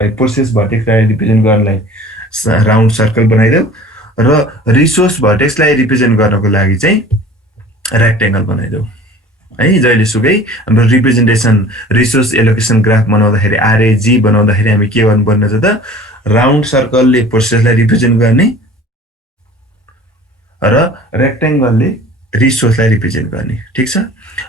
Process भर्टेक्सलाई represent गर्नलाई round circle बनाइदेऊ र रिसोर्स भर्टेक्सलाई रिप्रेजेन्ट गर्नको लागि चाहिँ रेक्टेङ्गल बनाइदेऊ है। जहिलेसुकै हाम्रो रिप्रेजेन्टेसन रिसोर्स एलोकेसन ग्राफ बनाउँदाखेरि आरएजी बनाउँदाखेरि हामी के गर्नुपर्ने छ त राउन्ड सर्कलले प्रोसेसलाई रिप्रेजेन्ट गर्ने र रेक्टेङ्गलले रिसोर्सलाई रिप्रेजेन्ट गर्ने। ठिक छ।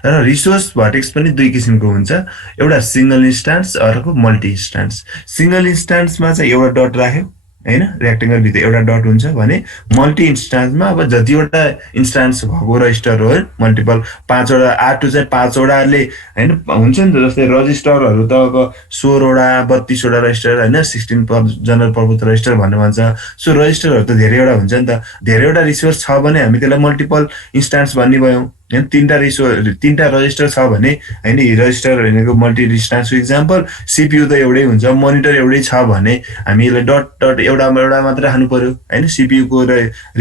र रिसोर्स भर्टेक्स पनि दुई किसिमको हुन्छ, एउटा सिंगल इन्स्टान्स अर्को मल्टी इन्स्टान्स। सिंगल इन्स्टान्समा चाहिँ एउटा डट राख्यो हैन, रेक्टेङ्गल भित्र एउटा डट हुन्छ भने मल्टी इन्स्टान्समा अब जतिवटा इन्स्टान्स भएको रजिस्टर हो मल्टिपल 5 वटा R2 चाहिँ 5 वटाले हैन हुन्छ नि त। जस्तै रजिस्टरहरू त अब 16 वटा 32 वटा रजिस्टर हैन 16 जनरल पर्पज रजिस्टर भन्ने भन्छ। सो रजिस्टरहरू त धेरैवटा हुन्छ नि त। धेरैवटा रिसोर्स छ भने हामी त्यसलाई मल्टिपल इन्स्टान्स भन्ने भयौँ हैन। तीनटा रजिस्टर छ भने हैन रजिस्टर भनेको मल्टी इन्स्टान्सको इक्जाम्पल। सीपीयू त एउटै हुन्छ, मोनिटर एउटै छ भने हामी यसलाई डट डट एउटा मात्र राख्नु पर्यो हैन। सीपीयू को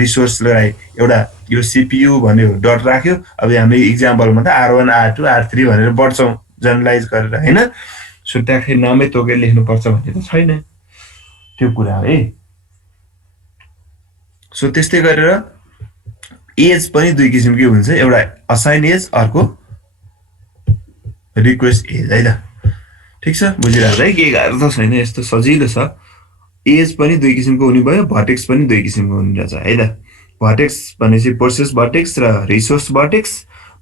रिसोर्सलाई एउटा यो सीपीयू भन्यो डट राख्यो। अब हामी इक्जाम्पलमा त R1 R2 R3 भनेर बढ्छौँ जनरलाइज गरेर हैन। सो ट्याक्कै नामै तोकेर लेख्नुपर्छ भन्ने त छैन त्यो कुरा है। सो त्यस्तै गरेर एज पनि दुई किसिमकै हुन्छ, एउटा असाइन एज अर्को रिक्वेस्ट एज है त। ठिक छ, बुझिरहेको है, केही गाह्रो त छैन, यस्तो सजिलो छ। एज पनि दुई किसिमको हुने भयो, भर्टेक्स पनि दुई किसिमको हुने रहेछ है त। भर्टेक्स भनेपछि प्रोसेस भर्टेक्स र रिसोर्स भर्टेक्स।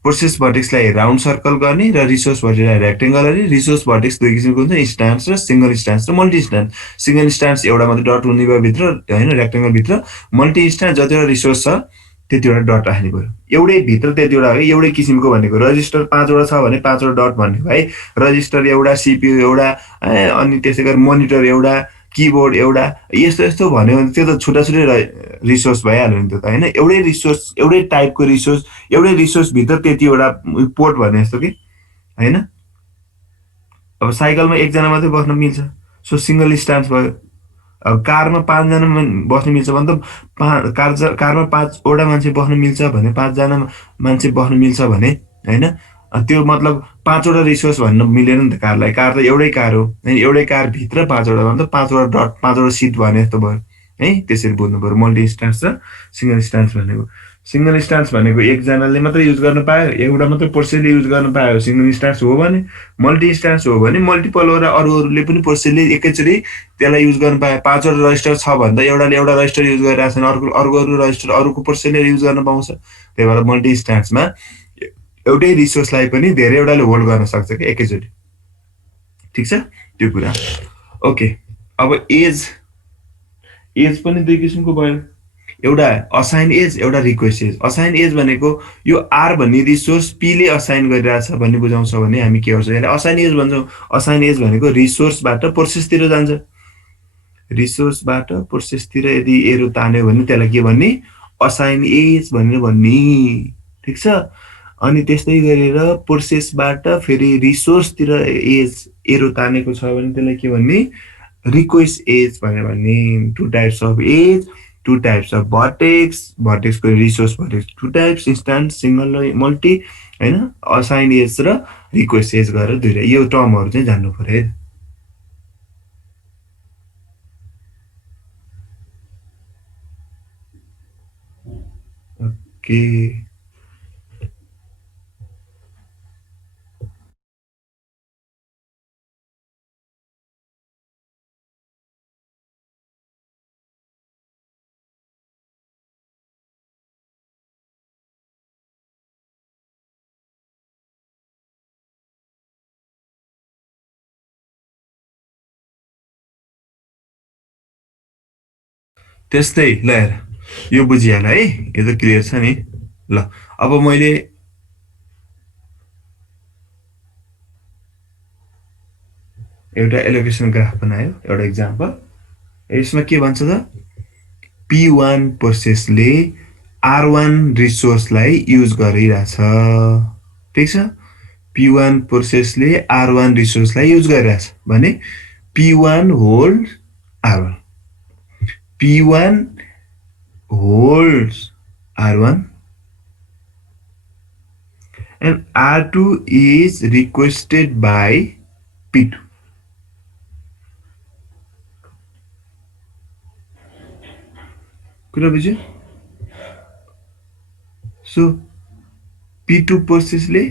प्रोसेस भर्टेक्सलाई राउन्ड सर्कल गर्ने र रिसोर्स भर्टेक्सलाई रेक्टेङ्गल गर्ने। रिसोर्स भर्टेक्स दुई किसिमको हुन्छ, इन्स्टान्स र सिंगल इन्स्टान्स र मल्टी इन्स्टान्स। सिंगल इन्स्टान्स एउटा मात्रै डट हुने भयो भित्र हैन रेक्टेङ्गल भित्र। मल्टी इन्स्टान्स जतिवटा रिसोर्स छ त्यतिवटा डट राख्ने भयो। एउटै भित्र त्यतिवटा है, एउटै किसिमको भनेको रजिस्टर 5 वटा छ भने 5 वटा डट भन्ने है। रजिस्टर एउटा, सीपीयू एउटा, अनि त्यसै गरी मोनिटर एउटा, कीबोर्ड एउटा, यस्तो यस्तो भन्यो भने त्यो त छुट्टा छुट्टै रिसोर्स भइहाल्यो नि त हैन। एउटै रिसोर्स, एउटै टाइपको रिसोर्स, एउटै रिसोर्स भित्र त्यतिवटा पोर्ट भने जस्तो कि हैन। अब साइकलमा एकजना मात्रै बस्न मिल्छ, सो सिंगल इन्स्टान्स भयो। अब कारमा 5 जना बस्न मिल्छ भने त कारमा 5 वटा मान्छे बस्न मिल्छ भने 5 जना मान्छे बस्न मिल्छ भने हैन। त्यो मतलब 5 वटा रिसोर्स भन्न मिलेन नि त कारलाई। कार त एउटै कार हो हैन, एउटै कार भित्र 5 वटा मतलब 5 वटा डट 5 वटा सिट भने जस्तो भयो है। त्यसरी बुझ्नु पर्यो मल्टी इन्स्टान्स र सिंगल इन्स्टान्स भनेको। सिंगल इन्स्टान्स भनेको एकजनाले मात्रै युज गर्न पायो, एउटा मात्रै प्रोसेसले युज गर्न पायो सिंगल इन्स्टान्स हो भने। मल्टी इन्स्टान्स हो भने मल्टिपल वटा अरूले पनि प्रोसेसले एकैचोटि त्यसलाई युज गर्न पायो। 5 वटा रजिस्टर छ भने त एउटाले एउटा रजिस्टर युज गरिरहेको छैन, अर्को रजिस्टर अरूको प्रोसेसले युज गर्न पाउँछ। त्यही भएर मल्टी इन्स्टान्समा एउटै रिसोर्सलाई पनि धेरैवटाले होल्ड गर्न सक्छ कि एकैचोटि। ठिक छ त्यो कुरा। ओके, अब एज पनि दुई किसिमको भयो, एउटा असाइन एज एउटा रिक्वेस्ट एज। असाइन एज भनेको यो आर भन्ने रिसोर्स पीले असाइन गरिरहेछ भन्ने बुझाउँछ भने हामी के गर्छौँ, यसलाई असाइन एज भन्छौँ। असाइन एज भनेको रिसोर्सबाट प्रोसेसतिर जान्छ। रिसोर्सबाट प्रोसेसतिर यदि एरो तान्यो भने त्यसलाई के भन्ने, असाइन एज भनेर भन्ने। ठिक छ। अनि त्यस्तै गरेर प्रोसेसबाट फेरि रिसोर्सतिर एज एरो तानेको छ भने त्यसलाई के भन्ने, रिक्वेस्ट एज भनेर भन्ने। Two types of edge, two types of vertex. भर्टेक्सको resource vertex two types, instance, single र मल्टी हैन। असाइन एज र रिक्वेस्ट एज गरेर दुईटा यो टर्महरू चाहिँ जान्नु पर्यो है। ओके, त्यस्तै ल हेर यो बुझिहाल्यो है, यो त क्लियर छ नि। ल अब मैले एउटा एलोकेसन ग्राफ बनायो, एउटा इक्जाम्पल। यसमा के भन्छ त, P1 प्रोसेसले R1 रिसोर्सलाई युज गरिरहेछ। ठिक छ। P1 प्रोसेसले R1 रिसोर्सलाई युज गरिरहेछ भने P1 hold R1, P1 holds R1 and R2 is requested by P2. कुरा बुझ्यो? सो P2 प्रोसेसले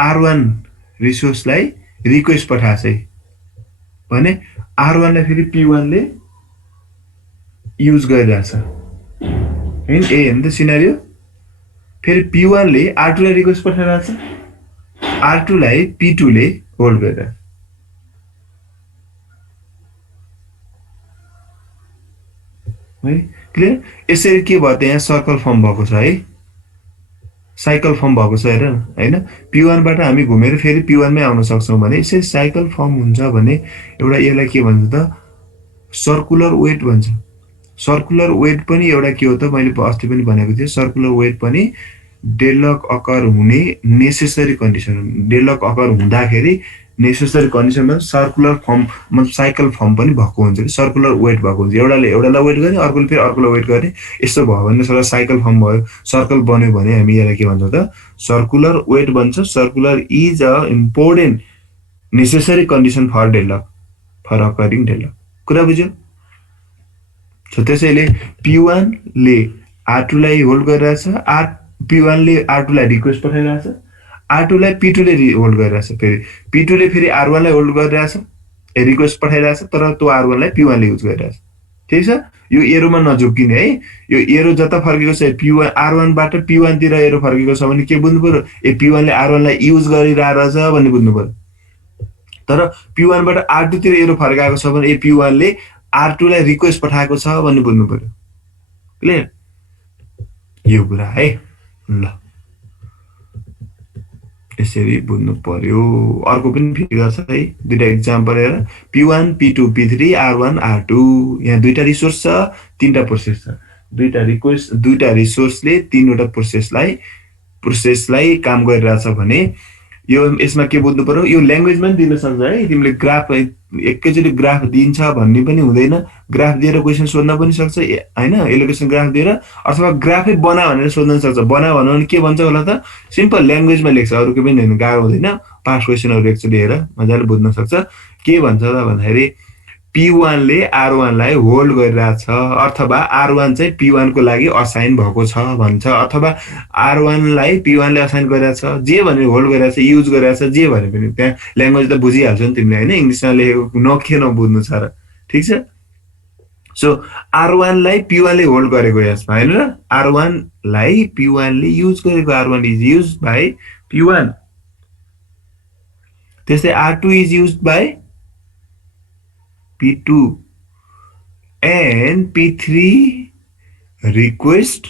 R1 रिसोर्सलाई रिक्वेस्ट पठाछ है भने R1 लाई फेरि P1 ले युज गरिरहेछ हैन ए हेर्नु त सिनारियो फेरि P1 ले R2 लाई रिक्वेस्ट पठाइरहेछ R2 लाई P2 ले होल्ड गरिरहेछ है क्लियर यसरी के भयो त यहाँ सर्कल फर्म भएको छ है साइकल फर्म भएको छ हेर हैन P1 बाट हामी घुमेर फेरि P1 मै आउन सक्छौं भने यसरी साइकल फर्म हुन्छ भने एउटा यसलाई के भन्छ त सर्कुलर वेट भन्छ सर्कुलर वेट पनि एउटा के हो त मैले अस्ति पनि भनेको थिएँ सर्कुलर वेट पनि डेडलक अकर हुने नेसेसरी कन्डिसन डेडलक अकर हुँदाखेरि नेसेसरी कन्डिसनमा सर्कुलर फर्म मतलब साइकल फर्म पनि भएको हुन्छ कि सर्कुलर वेट भएको हुन्छ एउटाले एउटालाई वेट गर्ने अर्कोले फेरि अर्कोलाई वेट गर्ने यस्तो भयो भने सबै साइकल फर्म भयो सर्कल बन्यो भने हामी यसलाई के भन्छौं त सर्कुलर वेट भन्छ circular is a important necessary condition for deadlock for occurring deadlock कुरा बुझ्यो सो त्यसैले P1 ले R2 लाई होल्ड गरिरहेछ P1 ले R2 लाई रिक्वेस्ट पठाइरहेछ R2 लाई P2 ले होल्ड गरिरहेछ फेरि P2 ले फेरि R1 लाई होल्ड गरिरहेछ रिक्वेस्ट पठाइरहेछ तर त्यो R1 लाई P1 ले युज गरिरहेछ ठीक छ यो एरोमा नझुक्किने है यो एरो जता फर्केको छ P1 R1 बाट P1 तिर एरो फर्केको छ भने के बुझ्नु पर्यो ए P1 ले R1 लाई युज गरिरहेछ भन्ने बुझ्नु पर्यो तर P1 बाट R2 तिर एरो फर्काएको छ भने ए P1 ले R2 लाई रिक्वेस्ट पठाएको छ भन्ने बुझ्नु पर्यो क्लियर यो कुरा है ल यसरी बुझ्नु पर्यो अर्को पनि फिगर छ है दुईटा एक्जाम्पल हेर P1 P2 P3 R1 R2 यहाँ दुईटा रिसोर्स छ तीनटा प्रोसेस छ दुईटा रिसोर्सले तीनवटा प्रोसेसलाई काम गरिरहेछ भने यो यसमा के बुझ्नु पर्यो यो ल्याङ्ग्वेजमा पनि दिन सक्छ है तिमीले ग्राफ एकैचोटी ग्राफ दिन्छ भन्ने पनि हुँदैन ग्राफ दिएर क्वेशन सोध्न पनि सक्छ हैन एलोकेसन ग्राफ दिएर अथवा ग्राफै बना भनेर सोध्न सक्छ बना भन्नु भने के भन्छ होला त सिम्पल ल्याङ्ग्वेजमा लेख्छ अरुको पनि हैन गाह्रो हुँदैन पास क्वेशनहरु एकचोटी हेर मजाले बुझ्न सक्छ के भन्छ त भन्दाखेरि P1 ले R1 लाई होल्ड गरिरहेछ अथवा R1 चाहिँ P1 को लागि असाइन भएको छ भन्छ अथवा R1 लाई P1 ले असाइन गरिरहेछ जे भने होल्ड गरिरहेछ युज गरिरहेछ जे भने पनि त्यहाँ ल्याङ्ग्वेज त बुझिहाल्छ नि तिमीले हैन इंग्लिशमा लेखेको नखे नबुझ्नु छ र ठीक छ सो R1 लाई P1 ले होल्ड गरेको यसमा हैन र R1 लाई P1 ले युज गरेको R1 is used by P1 त्यसै R2 is used by P2 and P3 request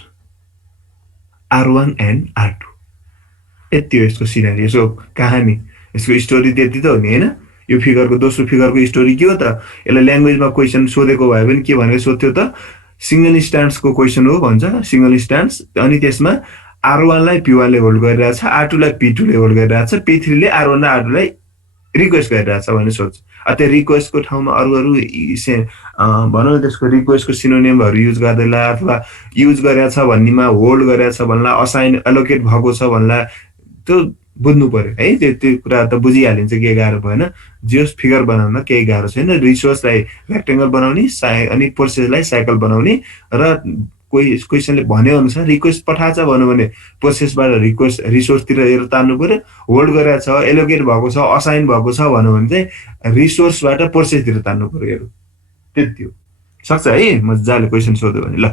R1 and R2 यति हो यसको सिनारी यसको कहानी यसको स्टोरी त्यति त हो नि हैन यो फिगरको दोस्रो फिगरको स्टोरी के हो त यसले ल्याङ्ग्वेजमा क्वेशन सोधेको भए पनि के भनेर सोध्थ्यो त सिंगल इन्स्टान्सको क्वेशन हो भन्छ सिंगल इन्स्टान्स अनि त्यसमा R1 लाई P1 ले होल्ड गरिरहेछ R2 लाई P2 ले होल्ड गरिरहेछ P3 ले R1 र R2 लाई रिक्वेस्ट गरिरहेछ भन्ने सोच अते रिक्वेस्टको ठाउँमा अरु भनौं न त्यसको रिक्वेस्टको सिनोनिमहरु युज गर्दैला अथवा युज गरेछ भन्नेमा होल्ड गरेछ भन्ला असाइन एलोकेट भएको छ भन्ला त्यो बुझ्नु पर्यो है त्यो कुरा त बुझिहालिन्छ के गाह्रो भएन जियोस फिगर बनाउन केही गाह्रो छैन रिसोर्सलाई रेक्टेंगल बनाउने अनि प्रोसेसलाई साइकल बनाउने र कोही क्वेशनले भन्यो अनुसार रिक्वेस्ट पठाछ भन्नु भने प्रोसेसबाट रिक्वेस्ट रिसोर्सतिर हेरेर तान्नु पर्यो होल्ड गरेछ एलोकेट भएको छ असाइन भएको छ भन्नु भने चाहिँ रिसोर्सबाट प्रोसेसतिर तान्नु पर्यो हेरु त्यति हो सक्छ है मजाले क्वेशन सोध्यो भने ल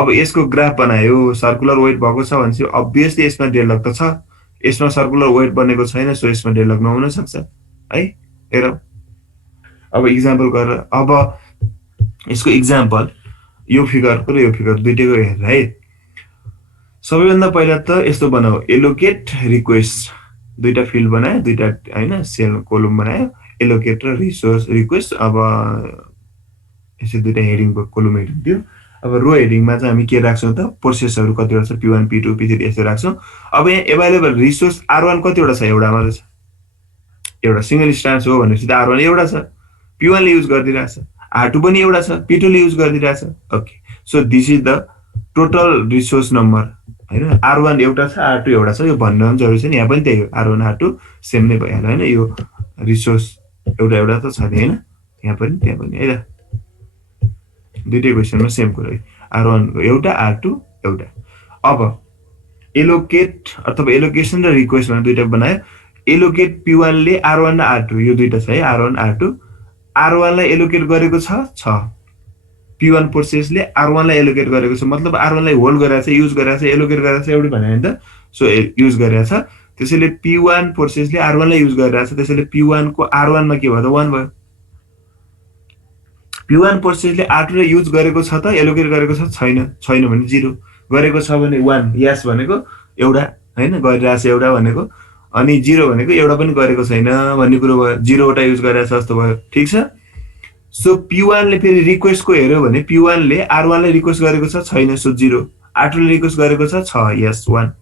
अब यसको ग्राफ बनायो सर्कुलर वेट भएको छ भने चाहिँ obviously यसमा डेडलक त छ यसमा सर्कुलर वेट बनेको छैन सो यसमा डेडलक नहुन सक्छ है हेर अब एक्जाम्पल गरेर अब यसको एक्जाम्पल यो फिगरको र यो फिगर दुईटैको हेर है सबैभन्दा पहिला त यस्तो बनाऊ एलोकेट रिक्वेस्ट दुईटा फिल्ड बनायो दुईटा हैन सेल कोलम बनायो एलोकेट र रिसोर्स रिक्वेस्ट अब यसै दुईटा हेडिङको कोलम हेडिङ दियो अब रो हेडिङमा चाहिँ हामी के राख्छौं त प्रोसेसहरु कतिवटा छ P1 P2 P3 यसो राख्छौं अब यहाँ अवेलेबल रिसोर्स R1 कतिवटा छ एउटा मात्र छ एउटा सिंगल इन्स्टान्स हो भनेपछि त R1 एउटा छ P1 ले युज गर्दिरहेछ R2 पनि एउटा छ P2 ले युज गर्दिरहेछ okay so this is the total resource number हैन R1 एउटा छ R2 एउटा छ यो भन्न जरुरी छैन यहाँ पनि त्यही हो R1 R2 सेम नै भइहाल्यो हैन यो रिसोर्स एउटा एउटा त छ नि हैन यहाँ पनि त्यहाँ पनि है त दुईटै क्वेशनमा सेम कुरा R1 को एउटा R2 एउटा। अब एलोकेट अथवा एलोकेसन र रिक्वेस्ट भनेर दुईटा बनायो। एलोकेट P1 ले R1 र R2 यो दुईटा छ है, R1 R2। R1 लाई एलोकेट गरेको छ P1 प्रोसेसले R1 लाई एलोकेट गरेको छ, मतलब R1 लाई होल्ड गरेको छ, युज गरेको छ, एलोकेट गरेको छ एउटै भने हैन त। सो युज गरेको छ, त्यसैले P1 प्रोसेसले R1 लाई युज गरिरहेको छ, त्यसैले P1 को R1 मा के भयो त 1 भयो। P1 प्रोसेसले R2 लाई युज गरेको छ त एलोकेट गरेको छ छैन, छैन भने 0, गरेको छ भने 1, यस भनेको एउटा हैन, गरिरहेको छ एउटा भनेको, अनि 0 भनेको एउटा पनि गरेको छैन भन्ने कुरो भयो, 0 वटा युज गरिरहेको छ जस्तो भयो, ठीक छ। सो P1 ले फेरि रिक्वेस्टको हेर्यो भने P1 ले R1 लाई रिक्वेस्ट गरेको छ छैन, सो 0, R2 ले रिक्वेस्ट गरेको छ यस 1।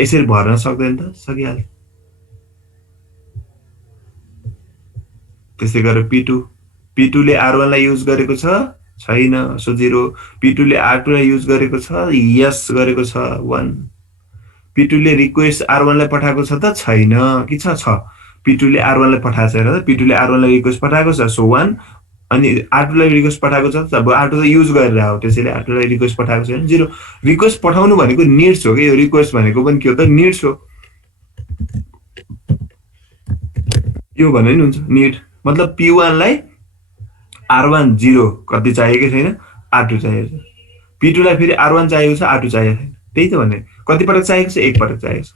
यसरी भर्न सक्दैन त, सकिहाल्यो। त्यसै गरेर P2 ले R1 लाई युज गरेको छ छैन, सो 0, P2 ले R2 लाई युज गरेको छ यस गरेको छ 1, P2 ले रिक्वेस्ट R1 लाई पठाएको छ त छैन कि छ, P2 ले R1 लाई पठाएको छैन त, P2 ले R1 लाई रिक्वेस्ट पठाएको छ सो 1, अनि R2 लाई रिक्वेस्ट पठाएको छ, अब R2 त युज गरेर हो, त्यसैले R2 लाई रिक्वेस्ट पठाएको छैन 0। रिक्वेस्ट पठाउनु भनेको निड्स हो कि, यो रिक्वेस्ट भनेको पनि के हो त निड्स हो, यो भने नि हुन्छ निड, मतलब P1 लाई R1 0 कति चाहिएको छैन, R2 चाहिएको छ, P2 लाई फेरि R1 चाहिएको छ, R2 चाहिएको छैन, त्यही त भने कति पटक चाहिएको छ, एक पटक चाहिएको छ।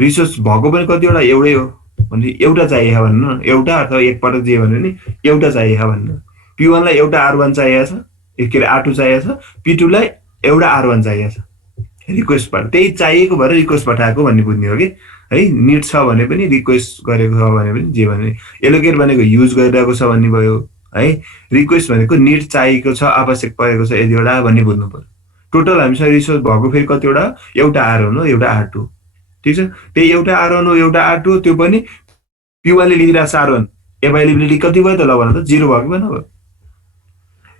रिसोर्स भएको पनि कतिवटा एउटै हो भने एउटा चाहिएको भन्नु न, एउटा अथवा एक पटक जे भन्नु नि एउटा चाहिएको भन्नु। P1 लाई एउटा R1 चाहिएको छ, के अरे R2 चाहिएको छ, P2 लाई एउटा R1 चाहिएको छ, रिक्वेस्ट पर त्यही चाहिएको भएर रिक्वेस्ट पठाएको भन्ने बुझ्ने हो कि है। निड छ भने पनि रिक्वेस्ट गरेको छ भने पनि जे भने, एलोकेट भनेको युज गरिरहेको छ भन्ने भयो है, रिक्वेस्ट भनेको निड चाहिएको छ, आवश्यक परेको छ यतिवटा भन्ने बुझ्नु पर्यो। टोटल हामीसँग रिसोर्स भएको फेरि कतिवटा, एउटा R1 हो एउटा R2, ठीक छ। त्यही एउटा R1 हो एउटा R2, त्यो पनि P1 ले लिइरहेको छ R1, एभाइलेबिलिटी कति भयो त ल भन त, 0 भयो कि भएन भयो।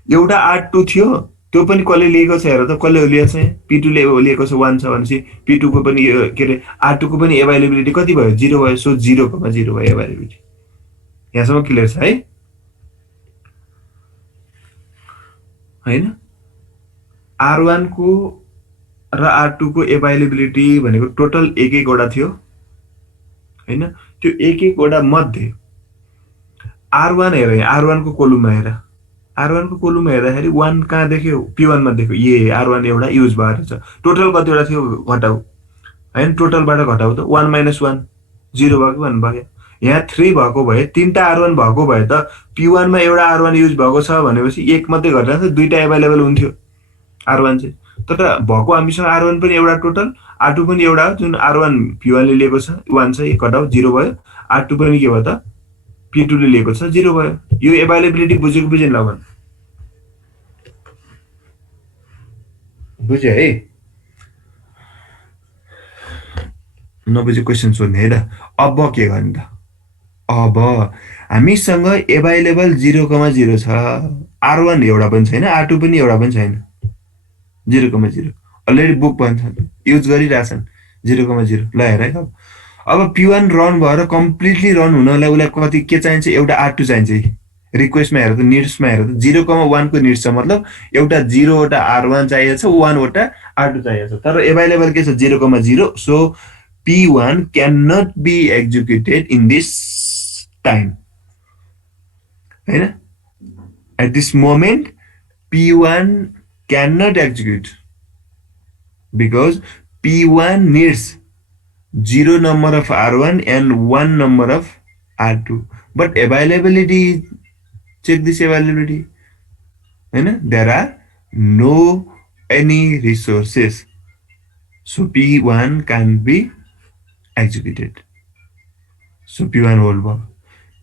एउटा R2 थियो, त्यो पनि कसले लिएको छ हेर त, कसले लिएको छ, P2 ले लिएको छ 1 छ भनेपछि P2 को पनि के अरे R2 को पनि एभाइलेबिलिटी कति भयो, 0 भयो, सो 0,0 भयो एभाइलेबिलिटी। यहाँसम्म क्लियर छ है, हैन। R1 को र R2 को एभाइलेबिलिटी भनेको टोटल एक वटा थियो हैन, त्यो एक वटा मध्ये R1 हेर, R1 को कोलुममा हेर, R1 को कोलुममा हेर्दाखेरि 1 कहाँ देख्यो, P1 मा देख्यो, ए R1 एउटा युज भएको छ, टोटल कतिवटा थियो घटाउ हैन, टोटलबाट घटाउ त 1 - 1 0 भयो कि भन्नु भयो। यहाँ 3 भएको भए, 3टा R1 भएको भए त P1 मा एउटा R1 युज भएको छ भनेपछि एक मात्रै घटेर त दुईटा एभाइलेबल हुन्थ्यो R1 चाहिँ, तर भएको हामीसँग R1 पनि एउटा टोटल, R2 पनि एउटा, जुन R1 P1 ले लिएको छ 1 छ, एक घटाउ 0 भयो, R2 पनि के भयो त P2 ले लिएको छ 0 भयो। यो एभाइलेबिलिटी बुझेको बुझेन ल भन, बुझ्यो है, नबुझे क्वेसन सोध्ने है त। अब के गर्ने त, अब हामीसँग एभाइलेबल 0,0 छ, R1 एउटा पनि छैन, R2 पनि एउटा पनि छैन, 0,0 अलरेडी बुक भन्छ युज गरिरहेछन् 0,0 ल हेर है। अब P1 रन भएर कम्प्लिटली रन हुनलाई उसलाई कति के चाहिन्छ, एउटा R2 चाहिन्छ, रिक्वेस्टमा हेर त, निड्समा हेर त 0,1 को निड्स छ, मतलब एउटा 0 वटा R1 चाहिएको छ, 1 वटा R2 चाहिएको छ, तर एभाइलेबल के छ 0,0, so P1 cannot be executed in this time हैन, at this moment P1 cannot execute because P1 needs 0 number of R1 and 1 number of R2, but availability, check this availability हैन, there are no any resources, so P1 can be executed, so P1 hold भयो।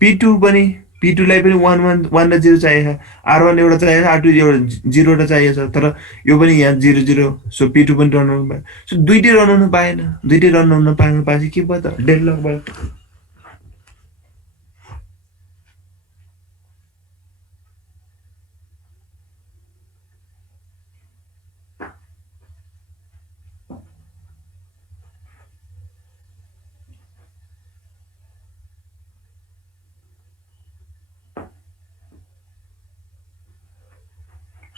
P2 पनि, P2 लाई पनि 1 र 0 चाहिएको छ, R1 एउटा चाहिएको छ, R2 एउटा 0 वटा चाहिएको छ, तर यो पनि यहाँ 0 0, सो P2 पनि रन हुनु पाएन, सो दुईटै रन हुन पाएन, दुईटै रन हुन पाएपछि के भयो त, डेडलक भयो।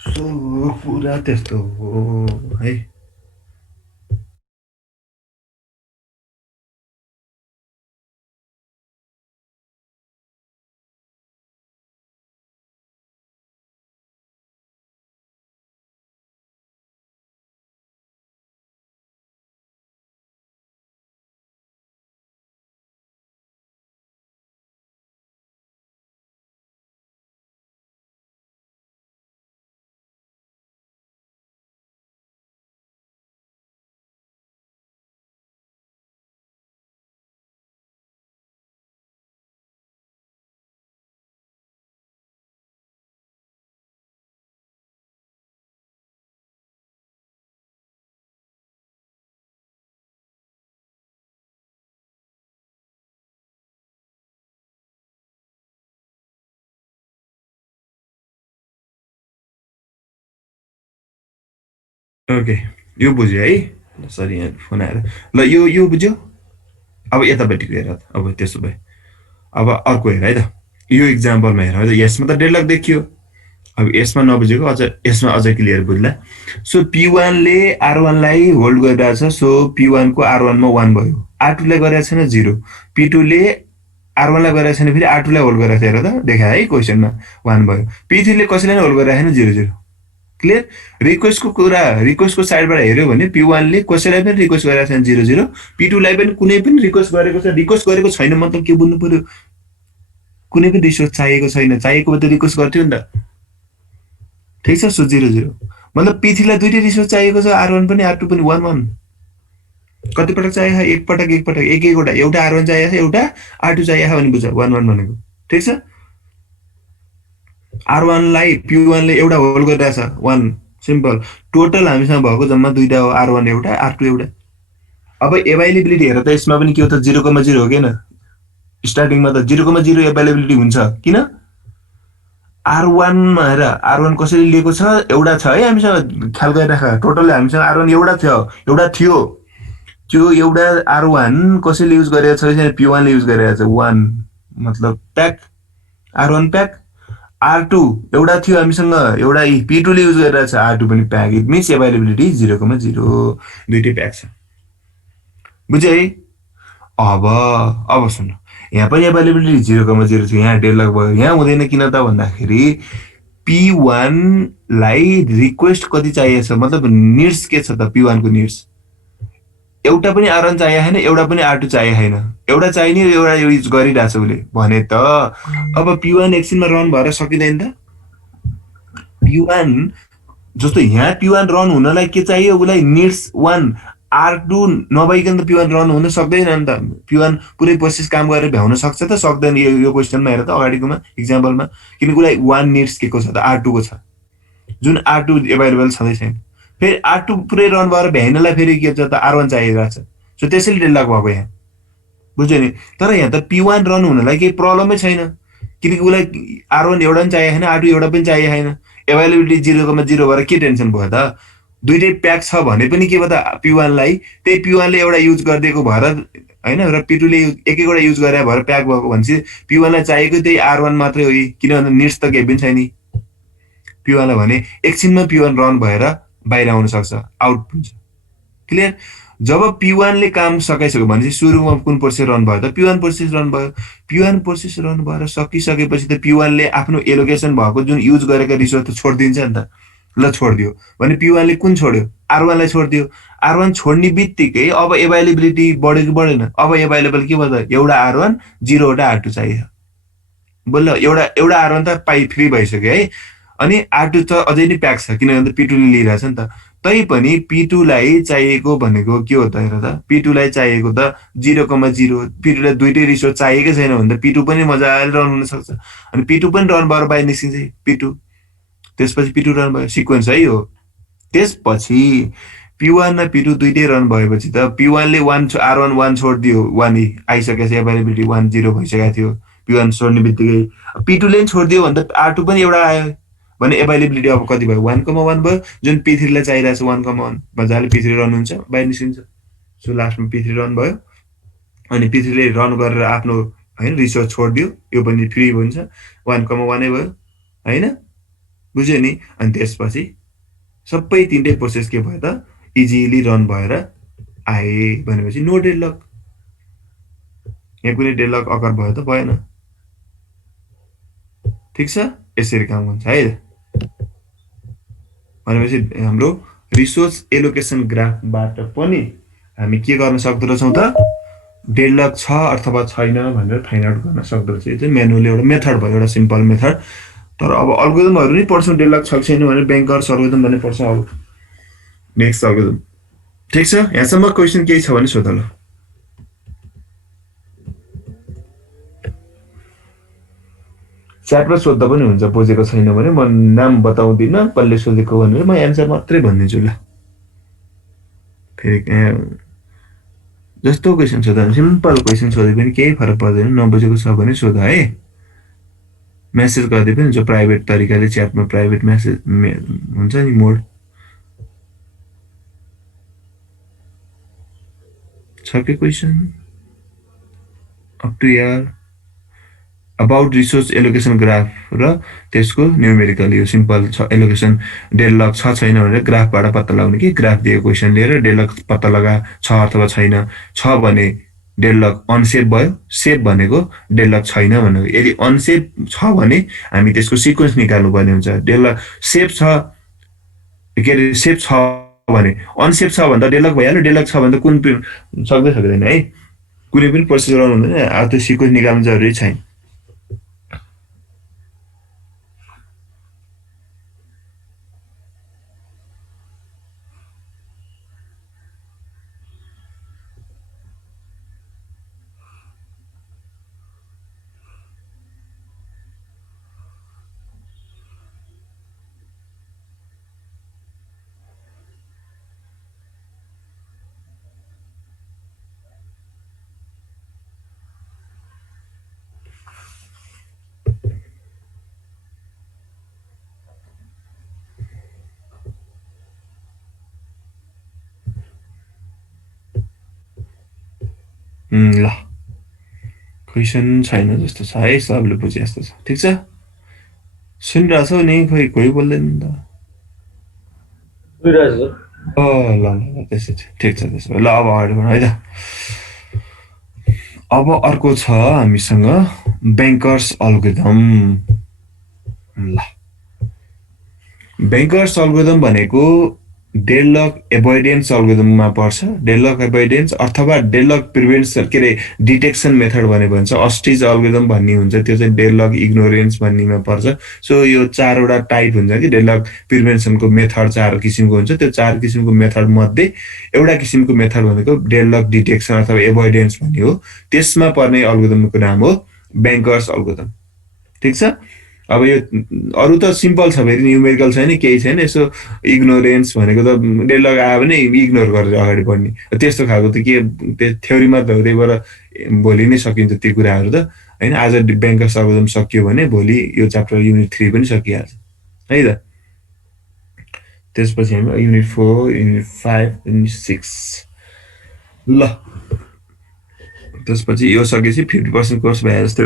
सो कुरा त्यस्तो हो है। ओके, यो बुझ्यो है। ल सरी, यहाँ फोन आएर। ल यो बुझ्यो। अब यतापट्टिको हेर त, अब त्यसो भए अब अर्को हेर है त। यो इक्जाम्पलमा हेर है त, यसमा त डेडलक देखियो। अब यसमा नबुझेको अझ यसमा अझ क्लियर बुझ्ला। सो पी वानले आर वानलाई होल्ड गरिरहेछ, सो पी वानको आर वानमा वान भयो। आर टूलाई गरिरहेको छैन, जिरो। पी टूले आर वानलाई गरिरहेको छैन, फेरि आर टूलाई होल्ड गरिरहेको छ, हेर त देखा है क्वेसनमा, वान भयो। पी थ्रीले कसैलाई होल्ड गरिरहेको छैन, जिरो जिरो। क्लियर। रिक्वेस्टको कुरा, रिक्वेस्टको साइडबाट हेऱ्यो भने पी वानले कसैलाई पनि रिक्वेस्ट गरेको छैन, जिरो जिरो। पी टूलाई पनि कुनै पनि रिक्वेस्ट गरेको छ, रिक्वेस्ट गरेको छैन मतलब के बुझ्नु पर्यो, कुनै पनि रिसोर्स चाहिएको छैन, चाहिएको भए त रिक्वेस्ट गर्थ्यो नि त। ठिक छ, सो जिरो जिरो। मतलब पी थ्रीलाई दुइटै रिसोर्स चाहिएको छ, आर वान पनि आर टू पनि, वान वान। कतिपटक चाहिएको छ, एकपटक एकपटक एक एकवटा, एउटा आर वान चाहिएको छ, एउटा आर टू चाहिएको छ भने बुझ, वान वान भनेको। ठिक छ। आर वानलाई पी वानले एउटा होल्ड गरिरहेछ, वान। सिम्पल। टोटल हामीसँग भएको जम्मा दुइटा हो, आर वान एउटा, आर टू एउटा। अब एभाइलेबिलिटी हेर त, यसमा पनि के हो त, 0,0 हो किन। स्टार्टिङमा त 0,0 एभाइलेबिलिटी हुन्छ, किन। आर वानमा हेर, आर वान कसैले लिएको छ, एउटा छ है हामीसँग, ख्याल गरिराख। टोटल हामीसँग आर वान एउटा थियो, एउटा थियो। त्यो एउटा आर वान कसैले युज गरेको छ भने पी वानले युज गरेको छ, वान। मतलब pack, R one pack. R two एउटा थियो हामीसँग, एउटा पी टूले युज गरिरहेको छ, आर टू पनि प्याक। इट मिन्स एभाइलेबिलिटी 0,0, दुइटै प्याक छ। बुझ्यो है। अब सुन, यहाँ पनि एभाइलेबिलिटी 0,0 थियो, यहाँ डेढ लाख भयो। यहाँ हुँदैन किन त भन्दाखेरि पी वानलाई रिक्वेस्ट कति चाहिएको छ, मतलब निड्स के छ त, पी वानको निड्स एउटा पनि आर वान चाहिएको छैन, एउटा पनि आर टू चाहिएको छैन। एउटा चाहिने, एउटा युज गरिरहेछ उसले भने त। अब पी वान एकछिनमा रन भएर सकिँदैन त। पी वान जस्तो यहाँ पी वान रन हुनलाई के चाहियो, उसलाई निड्स वान। आर टू नभइकन त पी वान रन हुन सक्दैन नि त। पी वान पुरै प्रोसेस काम गरेर भ्याउन सक्छ त, सक्दैन। यो क्वेसनमा हेर त, अगाडिकोमा इक्जाम्पलमा। किनकि उसलाई वान निड्स के को छ त, आर टूको छ, जुन आर टू एभाइलेबल छँदै छैन। फेरि आर टू पुरै रन भएर भ्याइनलाई फेरि के छ त, आर वान चाहिरहेको छ। सो त्यसैले डेडलक भएको यहाँ। बुझ्यो नि। तर यहाँ त पी वान रन हुनलाई केही प्रब्लमै छैन, किनकि उसलाई आर वान एउटा पनि चाहिएको छैन, आर टू एउटा पनि चाहिएको छैन। एभाइलेबिलिटी 0,0 भएर के टेन्सन भयो त। दुइटै प्याक छ भने पनि के भयो त, पी वानलाई त्यही पी वानले एउटा युज गरिदिएको भएर होइन, र पी टूले एक एकवटा युज गरे भएर प्याक भएको भनेपछि पी वानलाई चाहिएको त्यही आर वान मात्रै हो। किन भन्दा निड्स त केही पनि छैन पी वानलाई भने। एकछिनमा पी वान रन भएर बाहिर आउन सक्छ, आउट हुन्छ। क्लियर। जब पी वानले काम सकाइसक्यो भनेपछि सुरुमा कुन प्रोसेस रन भयो त, पी वान प्रोसेस रन भयो। पी वान प्रोसेस रन भएर सकिसकेपछि त पी वानले आफ्नो एलोकेसन भएको जुन युज गरेका रिसोर्स त छोडिदिन्छ नि त। ल छोडिदियो भने पी वानले कुन छोड्यो, आर वानलाई छोडिदियो। आर वान छोड्ने बित्तिकै अब एभाइलेबिलिटी बढ्यो कि बढेन, अब एभाइलेबल के भयो त, एउटा आर वान, जिरोवटा आर टू चाहियो। बल्ल एउटा एउटा आर वान त फ्री भइसक्यो है। अनि आर टू त अझै नै प्याक छ, किनभने पी टूले लिइरहेछ नि त। तै पनि पी टूलाई चाहिएको भनेको के हो त, हेर त, पी टूलाई चाहिएको त 0,0। पी टूलाई दुइटै रिसोर्स चाहिएकै छैन भने त पी टू पनि मजाले रन हुनसक्छ। अनि पी टू पनि रन भएर बाहिर निस्किन्छ पी टू। त्यसपछि पी टू रन भयो, सिक्वेन्स है यो। त्यसपछि पी वान र पी टू दुइटै रन भएपछि त पी वानले आर वान वान छोडिदियो, वान आइसकेको छ, एभाइलेबिलिटी 1,0 भइसकेको थियो। पी वान छोड्ने बित्तिकै पी टूले पनि छोडिदियो भने त आर टू पनि एउटा आयो भने एभाइलेबिलिटी अब कति भयो, 1,1 भयो। जुन पी थ्रीलाई चाहिरहेको छ 1,1, मजाले पी थ्री रन हुन्छ, बाहिर निस्किन्छ। सो लास्टमा पी थ्री रन भयो। अनि पी थ्रीले रन गरेर आफ्नो होइन रिसोर्स छोडिदियो, यो पनि फ्री हुन्छ, 1,1 भयो होइन। बुझ्यो नि? अनि त्यसपछि सबै तीनटै प्रोसेस के भयो त इजिली रन भएर आए भनेपछि नो डेडलक। यहाँ कुनै डेडलक अकर भयो त भएन। ठिक छ, यसरी काम हुन्छ है। भनेपछि हाम्रो रिसोर्स एलोकेसन ग्राफबाट पनि हामी के गर्न सक्दो रहेछौँ त डेडलक छ अथवा छैन भनेर फाइन्ड आउट गर्न सक्दो रहेछ। यो चाहिँ म्यानुअली एउटा मेथड भयो, एउटा सिम्पल मेथड। तर अब अल्गोरिदमहरू नै पढ्छौँ डेडलक छ कि छैन भनेर, ब्याङ्कर्स अल्गोरिदम भन्ने पढ्छ अब नेक्स्ट अल्गोरिदम। ठिक छ, यहाँसम्म क्वेसन केही छ भने सोध ल। च्याटमा सोद्धा पनि हुन्छ, बुझेको छैन भने म नाम बताउँदिनँ कसले सोधेको भनेर, म एन्सर मात्रै भनिदिन्छु ल। फेरि जस्तो क्वेसन सोध, सिम्पल क्वेसन सोधे पनि केही फरक पर्दैन, नबुझेको छ भने सोध है। मेसेज गर्दै पनि हुन्छ प्राइभेट तरिकाले, च्याटमा प्राइभेट मेसेज हुन्छ नि मोड। छ के क्वेसन अप टु यार अबाउट रिसोर्स एलोकेसन ग्राफ र त्यसको न्युमेरिकल। यो सिम्पल छ, एलोकेसन डेडलक छ छैन भनेर ग्राफबाट पत्ता लगाउने कि ग्राफ दिएको क्वेसन लिएर डेडलक पत्ता लगा छ अथवा छैन। छ भने डेडलक अनसेप भयो, सेप भनेको डेडलक छैन भनेको। यदि अनसेप छ भने हामी त्यसको सिक्वेन्स निकाल्नुपर्ने हुन्छ। डेडलक सेप छ के अरे सेप छ भने, अनसेप छ भने त डेडलक भइहाल्यो, डेडलक छ भने त कुन सक्दै सक्दैन है, कुनै पनि प्रोसेस गर्नु हुँदैन। अब त्यो सिक्वेन्स निकाल्नु जरुरी छैन। ल क्वेसन छैन जस्तो छ है, सबले बुझे जस्तो छ। ठिक छ, सुनिरहेको छौ नि? खोइ कोही बोल्दैन त। ल ल ल त्यसो ठिक छ, त्यसो भए ल अब अगाडि बढौँ है त। अब अर्को छ हामीसँग ब्याङ्कर्स अल्गोरिदम। ल ब्याङ्कर्स अल्गोरिदम भनेको डेडलक एभोइडेन्स अल्गोरिदममा पर्छ। डेडलक एभोइडेन्स अथवा डेडलक प्रिभेन्सन के अरे डिटेक्सन मेथड भने भन्छ। अस्टिज अल्गोरिदम भन्ने हुन्छ, त्यो चाहिँ डेडलक इग्नोरेन्स भन्नेमा पर्छ। सो यो चारवटा टाइप हुन्छ कि डेडलक प्रिभेन्सनको मेथड चार किसिमको हुन्छ। त्यो चार किसिमको मेथड मध्ये एउटा किसिमको मेथड भनेको डेडलक डिटेक्सन अथवा एभोइडेन्स भन्ने हो। त्यसमा पर्ने अल्गोरिदमको नाम हो ब्याङ्कर्स अल्गोरिदम। ठिक छ, अब यो अरू त सिम्पल छ, फेरि न्युमेरिकल छैन, केही छैन। यसो इग्नोरेन्स भनेको त डेडलक आयो भने इग्नोर गरेर अगाडि बढ्ने, त्यस्तो खालको त के थ्योरीमा त त्यहीबाट भोलि नै सकिन्छ त्यो कुराहरू त होइन। आज ब्याङ्कर्स अल्गोरिदम सकियो भने भोलि यो च्याप्टर युनिट 3 पनि सकिहाल्छ है त। त्यसपछि हामी युनिट 4, युनिट 5, युनिट 6 ल। त्यसपछि यो सकेपछि 50% कोर्स भए जस्तो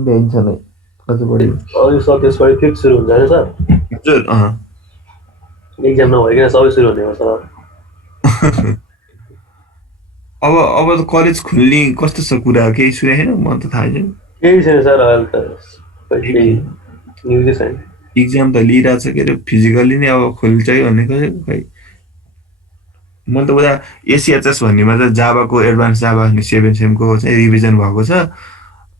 भइन्छ नै, अझ बढी। त्यसपछि फिफ्थ सुरु हुन्छ होइन सर? हजुर, एक्जाम नभइकन सबै सुरु हुने हो सर। अब त कलेज खुल्ने कस्तो छ कुरा, केही सुनेको छैन? म त थाहा छैन, केही छैन सर अहिले त, न्युजै छैन। इक्जाम त लिइरहेको छ के अरे फिजिकल्ली नै, अब खुल्छ कि भन्ने खै। म त उता एसिएचएस भन्नेमा त जाभाको एडभान्स जाभा 7 सेमको चाहिँ रिभिजन भएको छ।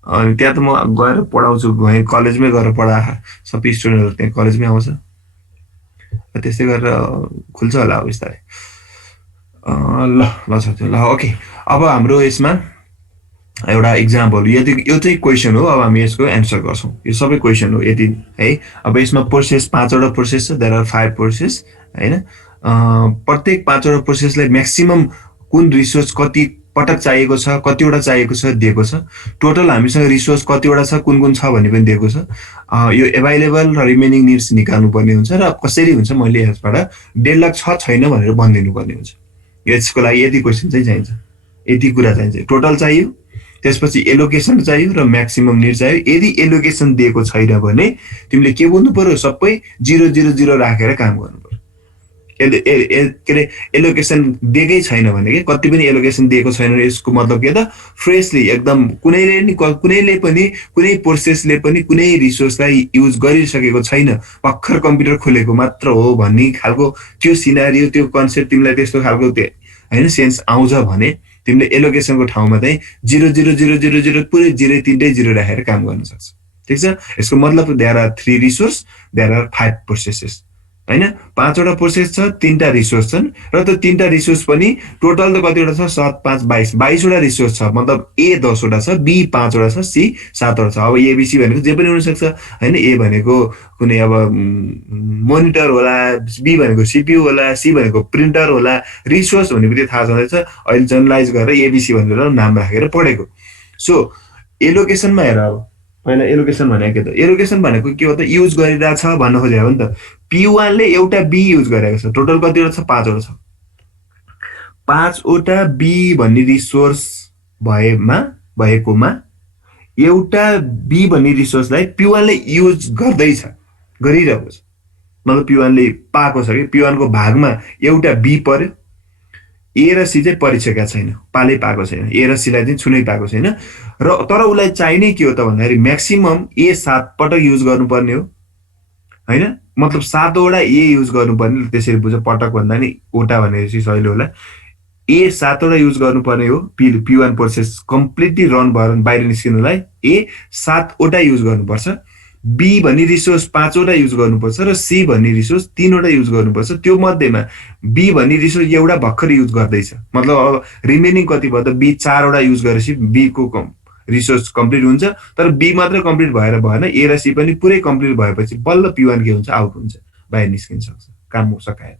अनि त्यहाँ त म गएर पढाउँछु, कलेजमै गएर पढा, सबै स्टुडेन्टहरू त्यहाँ कलेजमै आउँछ। त्यस्तै गरेर खुल्छ होला अब बिस्तारै। ल ल ओके। अब हाम्रो यसमा एउटा इक्जाम्पल, यो चाहिँ क्वेसन हो। अब हामी यसको एन्सर गर्छौँ। यो सबै क्वेसन हो यति है। अब यसमा प्रोसेस 5वटा प्रोसेस छ, देयर आर 5 प्रोसेस होइन। प्रत्येक 5वटा प्रोसेसलाई म्याक्सिमम कुन रिसोर्स कति पटक चाहिएको छ, कतिवटा चाहिएको छ दिएको छ। टोटल हामीसँग रिसोर्स कतिवटा छ, कुन कुन छ भन्ने पनि दिएको छ। यो एभाइलेबल र रिमेनिङ निड्स निकाल्नु पर्ने हुन्छ र कसरी हुन्छ मैले यसबाट डेडलक छ छैन भनेर भनिदिनु पर्ने हुन्छ। यसको लागि यति क्वेसन चाहिँ चाहिन्छ, यति कुरा चाहिन्छ, टोटल चाहियो। त्यसपछि एलोकेसन चाहियो र म्याक्सिमम निड चाहियो। यदि एलोकेसन दिएको छैन भने तिमीले के बोल्नु पर्यो, सबै 0 0 0 राखेर काम गर्नु पर्यो। के अरे एलोकेसन दिएकै छैन भने के, कति पनि एलोकेसन दिएको छैन भने यसको मतलब के त, फ्रेसली एकदम कुनैले पनि कुनै प्रोसेसले पनि कुनै रिसोर्सलाई युज गरिसकेको छैन, भर्खर कम्प्युटर खोलेको मात्र हो भन्ने खालको त्यो सिनारियो, त्यो कन्सेप्ट तिमीलाई त्यस्तो खालको होइन सेन्स आउँछ भने तिमीले एलोकेसनको ठाउँमा चाहिँ 0 0 0 0 0 पुरै 0 राखेर काम गर्न सक्छ। ठिक छ। यसको मतलब there are 3 resource, there are 5 processes होइन। 5 वटा प्रोसेस छ, 3टा रिसोर्स छन् र त्यो 3टा रिसोर्स पनि टोटल त कतिवटा छ, 7 5 22 वटा रिसोर्स छ। मतलब ए 10 वटा छ, बी 5 वटा छ, सी 7 वटा छ। अब एबीसी भनेको जे पनि हुनसक्छ होइन। ए भनेको कुनै अब मोनिटर होला, बी भनेको सिपियु होला, सी भनेको प्रिन्टर होला। रिसोर्स भनेपछि थाहा छँदैछ, अहिले जनरलाइज गरेर एबीसी भनेर नाम राखेर पढेको। सो एलोकेसनमा हेर, अब पहिला एलोकेसन भनेको के त, एलोकेसन भनेको के हो त, युज गरिरहेछ भन्न खोजेको हो नि त। P1 ले एउटा बी युज गरेको छ, टोटल कतिवटा छ, 5 वटा छ। 5 वटा बी भन्ने रिसोर्स भएकोमा एउटा बी भन्ने रिसोर्सलाई P1 ले युज गरिरहेको छ। मतलब P1 ले पाएको छ कि P1 को भागमा एउटा बी पर्यो, ए र सी चाहिँ परिसकेका छैन, पालै पाएको छैन, ए र सीलाई चाहिँ छुनै पाएको छैन। र तर उसलाई चाहिने के हो त भन्दाखेरि म्याक्सिमम ए 7 पटक युज गर्नुपर्ने हो होइन। मतलब 7 वटा ए युज गर्नुपर्ने, त्यसरी बुझ। पटक भन्दा नि ओटा भनेपछि सजिलो होला। ए 7 वटा युज गर्नुपर्ने हो P1 प्रोसेस कम्प्लिटली रन भएर बाहिर निस्किनुलाई। ए 7 वटा युज गर्नुपर्छ, बी भन्ने रिसोर्स 5 वटा युज गर्नुपर्छ र सी भन्ने रिसोर्स 3 वटा युज गर्नुपर्छ। त्यो मध्येमा बी भन्ने रिसोर्स एउटा भर्खर युज गर्दैछ। मतलब अब रिमेनिङ कति भयो त, बी 4 वटा युज गरेपछि बी को रिसोर्स कम्प्लिट हुन्छ, तर बी मात्र कम्प्लिट भएर भएन, ए र सी पनि पुरै कम्प्लिट भएपछि बल्ल P1 के हुन्छ, आउट हुन्छ, बाहिर निस्किन सक्छ, काम सकायो।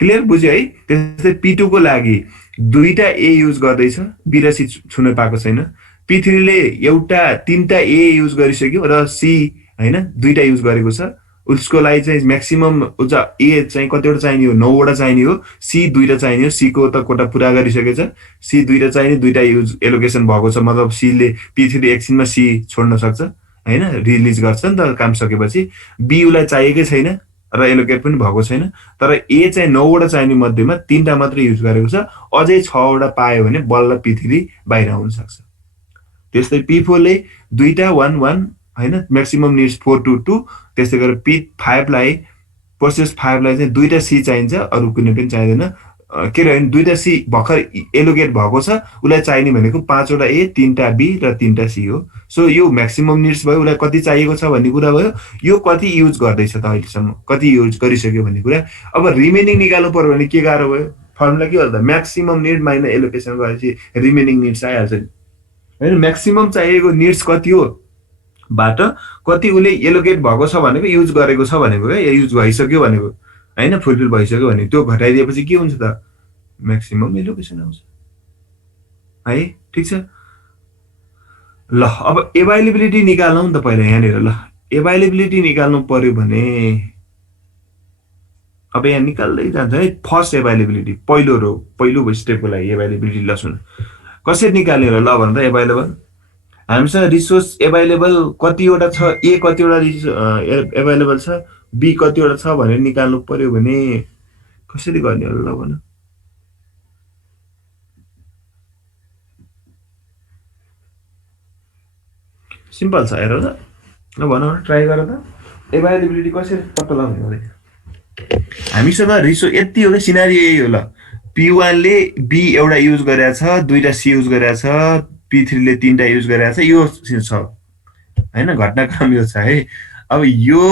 क्लियर बुझ्यो है। त्यस्तै P2 को लागि 2टा ए युज गर्दैछ, बी र सी छुन पाएको छैन। P3 ले 3टा ए युज गरिसक्यो र सी होइन 2टा युज गरेको छ। उसको लागि चाहिँ म्याक्सिमम ए चाहिँ कतिवटा चाहिने हो, 9 वटा चाहिने हो, सी 2टा चाहिने हो। सी को त कोटा पुरा गरिसकेछ, सी 2टा चाहिने, 2टा युज एलोकेसन भएको छ। मतलब सी ले P3 एकछिनमा सी छोड्न सक्छ होइन, रिलिज गर्छ नि त काम सकेपछि। बी उसलाई चाहिएकै छैन र एलोकेट पनि भएको छैन, तर ए चाहिँ 9 वटा चाहिने मध्येमा 3टा मात्र युज गरेको छ। अझै 6 वटा पायो भने बल्ल P3 बाहिर आउन सक्छ। त्यस्तै P4 ले 2टा 1 1 होइन, म्याक्सिमम निड्स 4 2 2। त्यस्तै गरेर P5 लाई, प्रोसेस 5 लाई चाहिँ 2टा सी चाहिन्छ, अरू कुनै पनि चाहिँदैन। के अरे 2टा सी भर्खर एलोकेट भएको छ, उसलाई चाहिने भनेको 5 वटा ए, 3टा बी र 3टा सी हो। सो यो म्याक्सिमम निड्स भयो, उसलाई कति चाहिएको छ भन्ने कुरा भयो। यो कति युज गर्दैछ त अहिलेसम्म, कति युज गरिसक्यो भन्ने कुरा। अब रिमेनिङ निकाल्नु पर्यो भने के गाह्रो भयो, फर्मुला के हो त, म्याक्सिमम निड माइनस एलोकेसन गरेपछि रिमेनिङ निड्स आइहाल्छ नि होइन। म्याक्सिमम चाहिएको निड्स कति हो बाट कति उसले एलोकेट भएको छ भनेको, युज गरेको छ भनेको क्या, युज भइसक्यो भनेको होइन, फुलफिल भइसक्यो भने त्यो घटाइदिएपछि के हुन्छ त, म्याक्सिमम एलोकेसन आउँछ है। ठिक छ। ल अब एभाइलेबिलिटी निकाल्नु नि त पहिला यहाँनिर। ल एभाइलेबिलिटी निकाल्नु पर्यो भने अब यहाँ निकाल्दै जान्छ है। फर्स्ट एभाइलेबिलिटी, पहिलो स्टेपको लागि एभाइलेबिलिटी। ल सुन कसरी निकाल्ने र, ल भन त। एभाइलेबल हामीसँग रिसोर्स एभाइलेबल कतिवटा छ, ए कतिवटा एभाइलेबल छ, बी कतिवटा छ भनेर निकाल्नु पर्यो भने कसरी गर्ने हो, ल भन। सिम्पल छ, हेर त, ल भन, ट्राई गर त। एभाइलेबिलिटी कसरी पत्ता लगाउने हो। हामीसँग रिसोर्स यति हो कि सिनारियो यही हो। ल P1 ले बी एउटा युज गरेको छ, 2टा सी युज गरेको छ, P3 ले 3टा युज गरेको छ, यो छ होइन, घटनाक्रम यो छ है। अब यो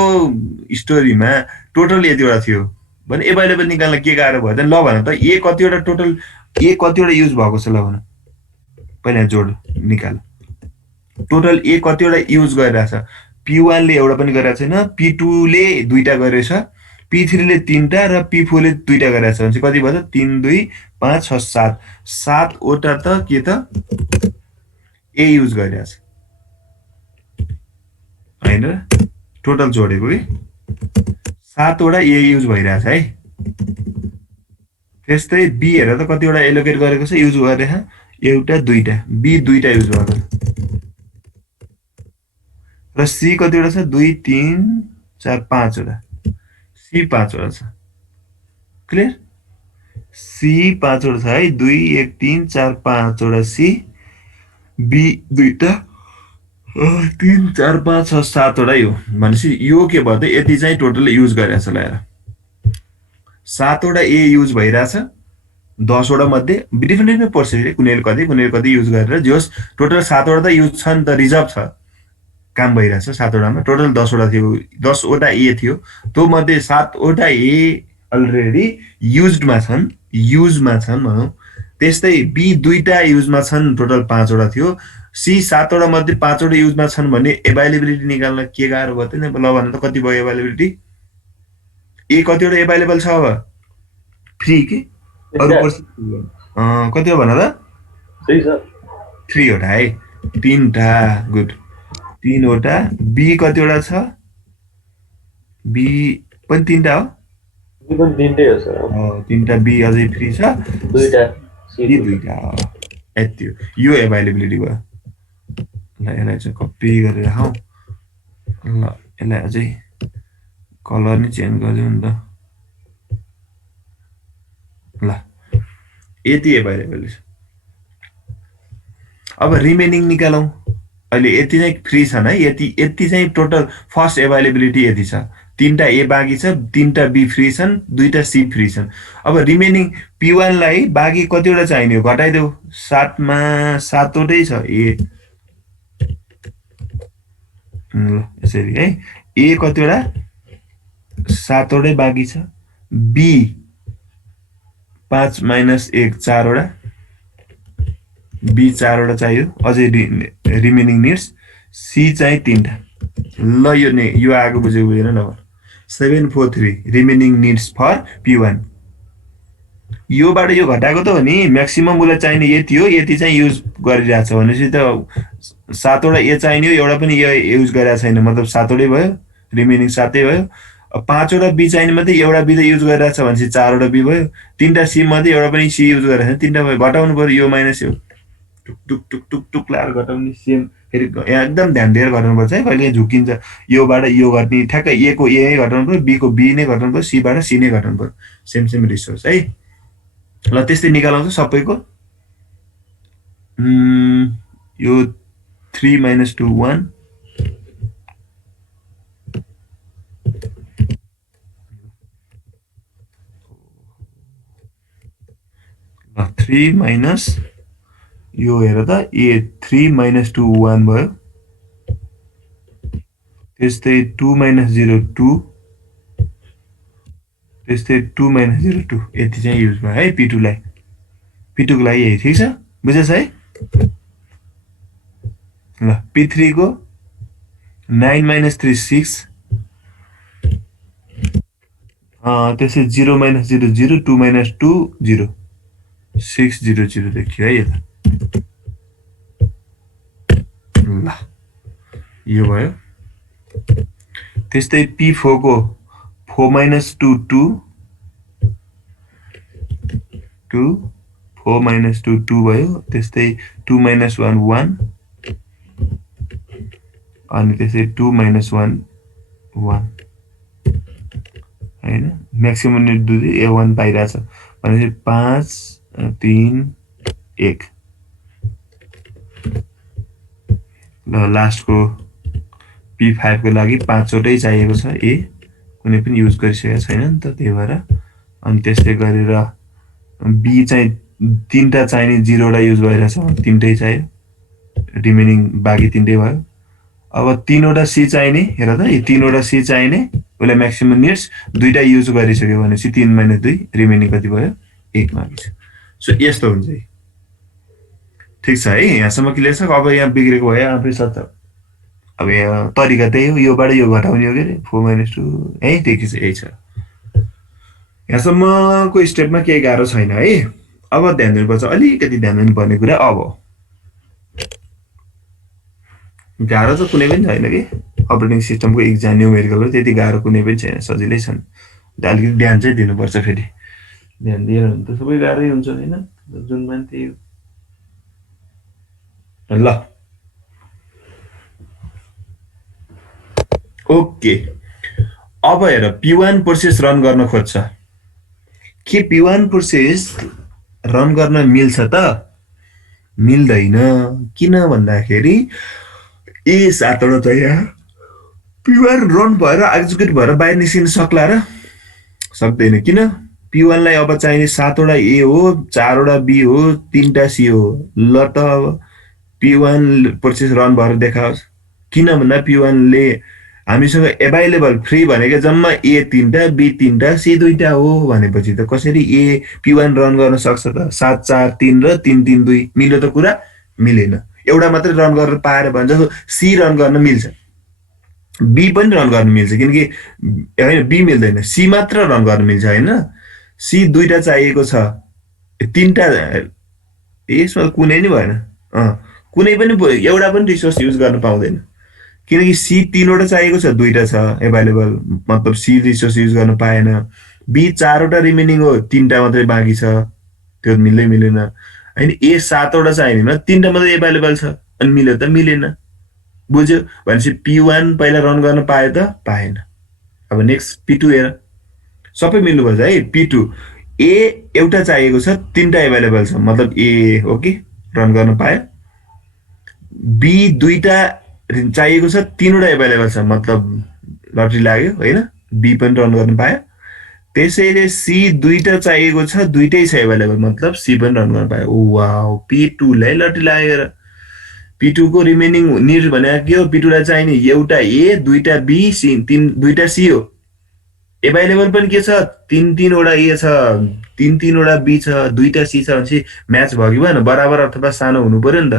स्टोरीमा टोटल यतिवटा थियो भने एभाइलेबल निकाल्न के गाह्रो भयो त। ल भन त, ए कतिवटा टोटल, ए कतिवटा युज भएको छ, ल भन पहिला जोड निकाल। टोटल ए कतिवटा युज गरिरहेको छ, P1 ले एउटा पनि गरेको छैन, P2 ले 2टा गरेछ, P3 ले 3टा र P4 ले 2टा गरेछ भने चाहिँ कति भयो त, 3 2 5 6 7, 7 वटा त के त ए युज गरिरहेछ होइन। टोटल जोडेको कि 7 वटा ए युज भइरहेछ है। त्यस्तै बी हेर त कतिवटा एलोकेट गरेको छ, युज गरेछ, एउटा दुईटा बी दुईटा युज गर्दा र सी कतिवटा छ 2 3 4 5वटा सी 5वटा छ क्लियर सी 5वटा छ है 2 1 3 4 5वटा सी बी दुईटा 3 4 5 6 7वटा यो भनेपछि यो के भयो त यति चाहिँ टोटल युज गरिरहेछ ल्याएर 7वटा ए युज भइरहेछ 10वटा मध्ये डिफ्रेन्ट पर्सेन्ट कुनैले कति युज गरेर जस टोटल 7वटा त युज छ नि त रिजर्भ छ काम भइरहेछ 7वटामा टोटल 10वटा थियो 10वटा ए थियो त्यो मध्ये 7वटा ए अलरेडी युजमा छन् भनौँ त्यस्तै बी दुईटा युजमा छन् टोटल 5वटा थियो सी 7वटा मध्ये 5वटा युजमा छन् भने एभाइलेबिलिटी निकाल्न के गाह्रो भयो त ल भन त कति भयो एभाइलेबिलिटी ए कतिवटा एभाइलेबल छ अब फ्री के अरु कतिवटा भन त 3वटा है 3टा गुड 3वटा बी कतिवटा छ बी पनि 3टा हो बी पनि 3टै हो सर 3टा बी अझै फ्री छ दुईटा सी दुईटा यति हो यो एभाइलेबिलिटी भयो ल यसलाई चाहिँ कपी गरेर राखौँ ल यसलाई अझै कलर नि चेन्ज गरिदिउँ नि त ल यति एभाइलेबल छ अब रिमेनिङ निकालौँ अहिले यति चाहिँ फ्री छन् है यति चाहिँ टोटल फर्स्ट एभाइलेबिलिटी यति छ 3टा ए बाँकी छ 3टा बी फ्री छन् 2टा सी फ्री छन् अब रिमेनिङ P1 लाई बाँकी कतिवटा चाहिने हो घटाइदेऊ 7मा 7वटै छ ए ल यसरी है ए कतिवटा 7वटै बाँकी छ बी 5 - 1 4वटा बी 4वटा चाहियो अझै रिमेनिङ निड्स सी चाहिँ 3टा ल यो आगो बुझेको बुझेन ल 743 रिमेनिङ निड्स फर P1 योबाट यो घटाएको त हो नि म्याक्सिमम उसलाई चाहिने यति हो यति चाहिँ युज गरिरहेछ भनेपछि त 7वटा ए चाहिने हो एउटा पनि ए युज गरिरहेको छैन मतलब 7वटै भयो रिमेनिङ 7 भयो 5वटा बी चाहिने मात्रै एउटा बी त युज गरिरहेछ भनेपछि 4वटा बी भयो 3टा सी मध्ये एउटा पनि सी युज गरिरहेछ 3टा भयो घटाउनु पर्यो यो माइनस यो टुक टुक टुक टुक टुक लाएर घटाउने सेम फेरि एकदम ध्यान दिएर गर्नुपर्छ है कहिले झुकिन्छ योबाट यो गर्ने ठ्याक्कै ए को ए घटाउनु पर्यो बी को बी नै घटाउनु पर्यो सी बाट सी नै घटाउनु पर्यो सेम रिसोर्स है ल त्यस्तै निकालाउँछ सबैको यो 3 - 2 1 3 - यो हेर त ए 3 - 2 1 भयो त्यस्तै 2 - 0 2 त्यस्तै 2 - 0 2 यति चाहिँ युज भयो है P2 लाई P2 को लागि यही ठीक छ बुझेछ है ल P3 को 9 - 3 6 त्यसै 0 - 0 0 2 - 2 0 6 0 0 देखियो है यता ल यो भयो त्यस्तै P4 को 4 - 2 2 2 4 - 2 2 भयो त्यस्तै 2 - 1 1 अनि त्यसै 2 - 1 1 हैन म्याक्सिमम निड दुई A1 पाइरहेछ भनेपछि 5 3 1 ल लास्टको P5 को लागि 5वटै चाहिएको छ ए कुनै पनि युज गरिसकेको छैन नि त त्यही भएर अनि त्यस्तै गरेर बी चाहिँ 3टा चाहिने 0वटा युज भइरहेछ 3टै चाहियो रिमेनिङ बाँकी 3टै भयो अब 3वटा सी चाहिने हेर त यो 3वटा सी चाहिने उसले म्याक्सिमम निड्स 2टा युज गरिसक्यो भनेपछि 3 - 2 रिमेनिङ कति भयो 1 बाँकी छ सो यस्तो हुन्छ है ठीक छ है यहाँसम्म क्लियर छ अब यहाँ बिग्रेको भयो आफै सत्ता अब यहाँ तरिका त्यही हो योबाट यो घटाउने हो के अरे 4 - 2 है देखि छ यही छ यहाँसम्मको स्टेपमा केही गाह्रो छैन है अब ध्यान दिनुपर्छ अलिकति ध्यान दिनुपर्ने कुरा अब गाह्रो त कुनै पनि छैन कि अपरेटिङ सिस्टमको एक्जाम न्युमेरिकल त्यति गाह्रो कुनै पनि छैन सजिलै छन् अलिकति ध्यान चाहिँ दिनुपर्छ फेरि ध्यान दिएर त सबै गाह्रै हुन्छ हैन जुन मान्छे ल ओके अब हेर P1 प्रोसेस रन गर्न खोज्छ के P1 प्रोसेस रन गर्न मिल्छ त मिल्दैन किन भन्दाखेरि ए 7 वटा छ यहाँ P1 रन भएर एक्जिक्युट भएर बाहिर निस्किन सक्ला र सक्दैन किन P1 लाई अब चाहिने 7 वटा ए हो 4 वटा बी हो 3टा सी हो ल त अब P1 प्रोसेस रन भएर देखाओस् किन भन्दा P1 ले हामीसँग एभाइलेबल फ्री भनेको जम्मा ए 3टा बी 3टा सी 2टा हो भनेपछि त कसरी ए P1 रन गर्न सक्छ त 7 4 3 र 3 3 2 मिल्यो त कुरा मिलेन एउटा मात्रै रन गर्न पाएर भन्छ सी रन गर्न मिल्छ बी पनि रन गर्न मिल्छ किनकि हैन बी मिल्दैन सी मात्र रन गर्न मिल्छ हैन सी 2टा चाहिएको छ 3टा यसमा कुनै नि भएन कुनै पनि एउटा पनि रिसोर्स युज गर्न पाउँदैन किनकि सी 3वटा चाहिएको छ 2टा छ एभाइलेबल मतलब सी रिसोर्स युज गर्न पाएन बी 4वटा रिमेनिङ हो 3टा मात्रै बाँकी छ त्यो मिल्दै मिलेन हैन ए 7वटा चाहिनेमा 3टा मात्रै एभाइलेबल छ अनि मिल्यो त मिलेन बुझ्यो भनेपछि P1 पहिला रन गर्न पायो त पाएन अब नेक्स्ट P2 हेर सबै मिल्नुपर्छ है P2 ए एउटा चाहिएको छ 3टा एभाइलेबल छ मतलब ए हो कि रन गर्न पायो बी 2टा चाहिएको छ 3वटा एभाइलेबल छ मतलब लटरी लाग्यो हैन बी पनि रन गर्न पायो त्यसैले सी 2टा चाहिएको छ 2टै छ एभाइलेबल मतलब सी पनि रन गर्न पायो वाओ P2 लाई लटरी लागेर P2 को रिमेनिङ निड भनेको के हो P2 लाई चाहिने एउटा ए 2टा बी सी 2टा सी हो एभाइलेबल पनि के छ 3 वटा ए छ 3 वटा बी छ 2टा सी छ भनेपछि म्याच भयो कि भएन बराबर अथवा सानो हुनु पर्यो नि त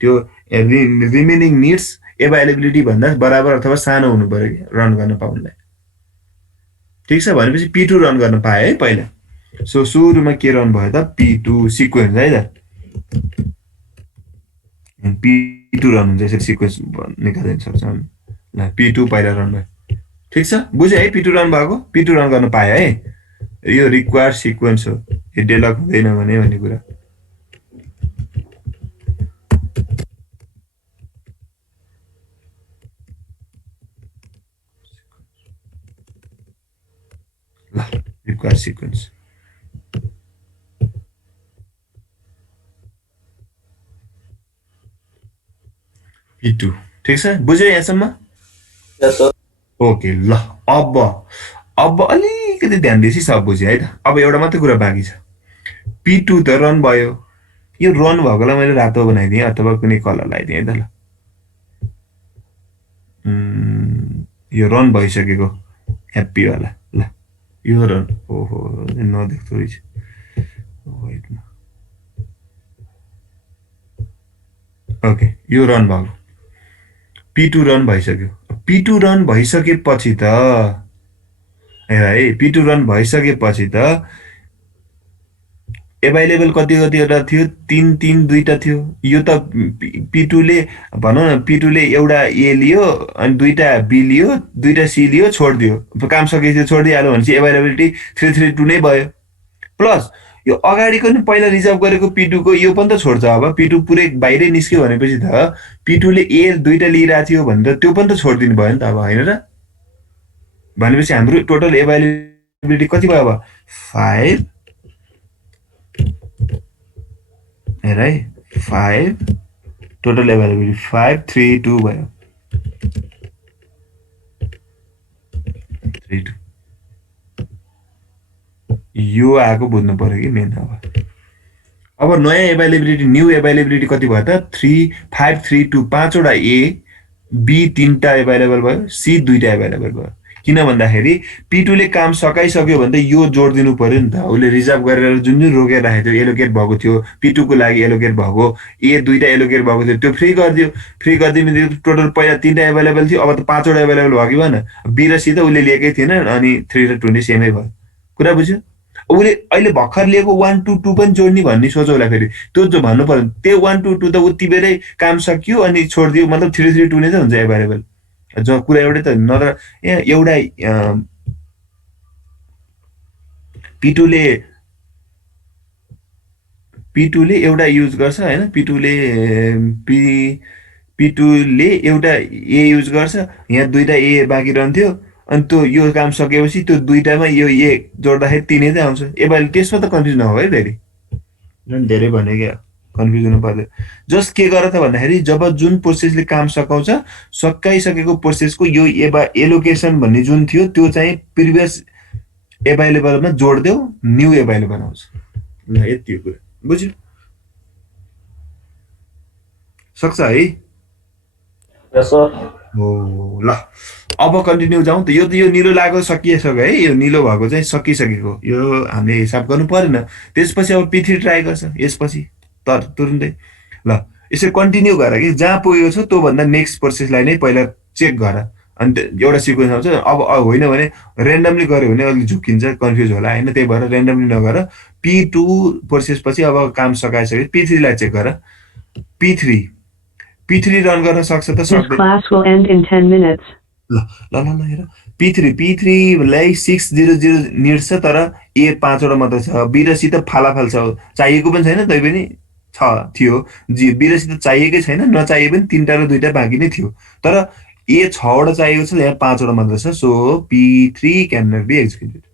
त्यो रिमेनिङ निड्स एभाइलेबिलिटी भन्दा बराबर अथवा सानो हुनु पर्यो रन गर्न पाउनलाई ठीक छ भनेपछि P2 रन गर्न पाए है पहिला सो सुरुमा के रन भयो त P2 सिक्वेन्स है त P2 रन हुन्छ यसरी सिक्वेन्स निकाल्न सक्छौँ हामी ल P2 पहिला रन भयो ठीक छ बुझ्यो है P2 रन भएको P2 रन गर्न पाए है यो रिक्वायर्ड सिक्वेन्स हो यो डेलक हुँदैन भने भन्ने कुरा ल रिक्वायर्ड सिक्वेन्स P2 ठीक छ बुझ्यो यहाँसम्म Yes, sir. ओके ल अब अलिकति ध्यान दिएपछि सब बुझेँ है त अब एउटा मात्रै कुरा बाँकी छ P2 त रन भयो यो रन भएकोलाई मैले रातो बनाइदिएँ अथवा कुनै कलर लगाइदिएँ है त ल यो रन भइसकेको ह्याप्पीवाला ल यो रन ओहो नदेख्दो रहेछ ओके यो रन भएको P2 रन भइसक्यो P2 रन भइसकेपछि त हेर है P2 रन भइसकेपछि त एभाइलेबल कति कतिवटा थियो 3 2टा थियो यो त P2 ले भनौँ न P2 ले एउटा ए लियो अनि 2टा बी लियो 2टा सी लियो छोडिदियो काम सकेपछि छोडिदिइहाल्यो भनेपछि एभाइलेबिलिटी 332 नै भयो प्लस यो अगाडिको नि पहिला रिजर्भ गरेको P2 को यो पनि त छोड्छ अब P2 पुरै बाहिरै निस्क्यो भनेपछि त P2 ले ए 2टा लिइरहेको थियो भने त त्यो पनि त छोडिदिनु भयो नि त अब हैन र भनेपछि हाम्रो टोटल एभाइलेबिलिटी कति भयो अब 5 हेर है 5 टोटल एभाइलेबिलिटी 5 3 2 भयो 3 2 यो आएको बुझ्नु पर्यो कि मेन अब नयाँ एभाइलेबिलिटी न्यू एभाइलेबिलिटी कति भयो त 3 5 3 2 5 वटा ए बी 3टा एभाइलेबल भयो सी 2टा एभाइलेबल भयो किन भन्दाखेरि P2 ले काम सकाइसक्यो भने त यो जोड दिनु पर्यो नि त उले रिजर्भ गरेर जुन जुन रोकेर राखेको थियो एलोकेट भएको थियो P2 को लागि एलोकेट भएको ए 2टा एलोकेट भएको थियो त्यो फ्री गरिदियो फ्री गरिदिएपछि टोटल पहिला 3टा एभाइलेबल थियो अब त 5 वटा एभाइलेबल भयो कि भएन बी र सी त उले लिएकै थिएन अनि 3 र 2 नै सेमै भयो कुरा बुझ्यो उले अहिले भर्खर लिएको 1 2 2 पनि जोड्ने भन्ने सोच होला फेरि त्यो जो भन्नु पर्यो त्यो 1 2 2 त उति बेरै काम सकियो अनि छोडिदियो मतलब 3 3 2 नै त हुन्छ एभाइलेबल जो कुरा एउटै त नत्र एउटा P2 ले P2 ले एउटा युज गर्छ हैन, P2 ले पी P2 ले एउटा ए युज गर्छ, यहाँ दुईटा ए बाँकी रहन्थ्यो, अनि त्यो यो काम सकेपछि त्यो दुईटामा यो ए जोड्दाखेरि 3 नै आउँछ। यसपालि त्यसमा त कन्फ्युज नहो है फेरि। झन् धेरै भने क्या, कन्फ्युज हुनु पर्दैन। जस्ट के गर त भन्दाखेरि जब जुन प्रोसेसले काम सकाउँछ, सकाइसकेको प्रोसेसको यो एलोकेसन भन्ने जुन थियो त्यो चाहिँ प्रिभियस एभाइलेबलमा जोडिदेऊ, न्यू एभाइलेबल आउँछ। ल यति हो कुरा, बुझ्यो? सक्छ है? यस सर। हो ल, अब कन्टिन्यू जाउँ त। यो त यो निलो लागो सकिसक्यो है, यो निलो भएको चाहिँ सकिसकेको, यो हामीले हिसाब गर्नु परेन। त्यसपछि अब P3 ट्राई गर्छ यसपछि तुरुन्तै। ल यसरी कन्टिन्यू गर कि जहाँ पुगेको छ त्योभन्दा नेक्स्ट प्रोसेसलाई नै पहिला चेक गर, अनि एउटा सिक्वेन्स आउँछ। अब होइन भने ऱ्यान्डमली गऱ्यो भने अलिक झुक्किन्छ, कन्फ्युज होला होइन, त्यही भएर ऱ्यान्डमली नगर। P2 प्रोसेसपछि अब काम सकाइसक्यो, P3 लाई चेक गर। P3 रन गर्न सक्छ त This सक्दैन? class will end in 10 minutes. ल ल ल ल हेर, P3 लाई 600 निड छ, तर ए 5 वटा मात्रै छ। बी र सी त फालाफाल छ, चाहिएको पनि छैन, तै पनि थियो। बी र सी त चाहिएकै छैन, नचाहिए पनि 3टा र 2टा बाँकी नै थियो, तर ए 6 वटा चाहिएको छ, यहाँ 5 वटा मात्रै छ। So P3 can not be executed.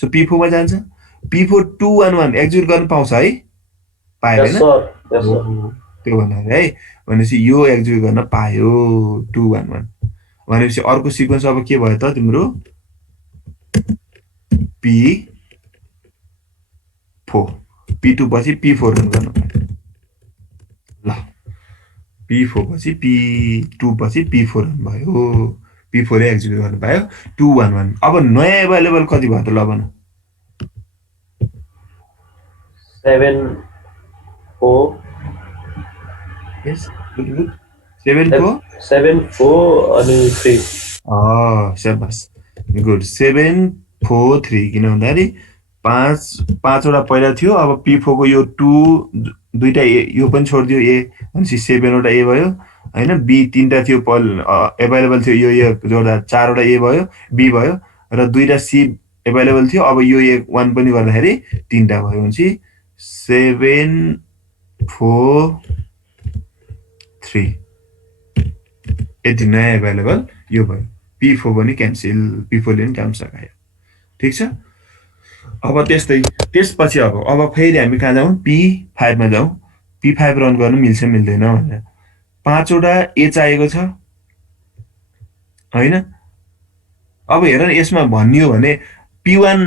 So P4 मा जान्छ। P4 211 एक्जिक्युट गर्न पाउँछ है, पायो यस हैन? सर। यस सर। त्यो भन्दाखेरि है, भनेपछि यो एक्जिक्युट गर्न पायो 211। भनेपछि अर्को सिक्वेन्स अब के भयो त तिम्रो? P4, P2 पछि P4 रन गर्नु पर्यो। ल P4 पछि P2 पछि P4 रन भयो, P4 एक्जिक्युट गर्नु पायो 211। अब नयाँ एभाइलेबल कति भयो त ल भन? 7 4 यस, गुड गुड। 7 4 7 4 अनि 3। स्याबास, गुड। 7 4 3 किन भन्दाखेरि 5 वटा पहिला थियो, अब P4 को यो 2 दुईटा ए, यो पनि छोडिदियो ए, भनेपछि 7 वटा ए भयो हैन। बी 3टा थियो एभाइलेबल थियो, यो जोड्दा 4 वटा ए भयो, बी भयो, र 2टा सी एभाइलेबल थियो। अब यो ए 1 पनि गर्दाखेरि 3टा भयो, भनेपछि 7 4 3 यति नयाँ एभाइलेबल यो भयो। P4 पनि क्यान्सिल, P4 ले पनि काम सकायो। ठिक छ। अब त्यस्तै त्यसपछि अब फेरि हामी कहाँ जाउँ? P5 मा जाउँ। P5 रन गर्नु मिल्छ मिल्दैन भनेर 5 वटा ए चाहिएको छ हैन। अब हेर न, यसमा भनियो भने P1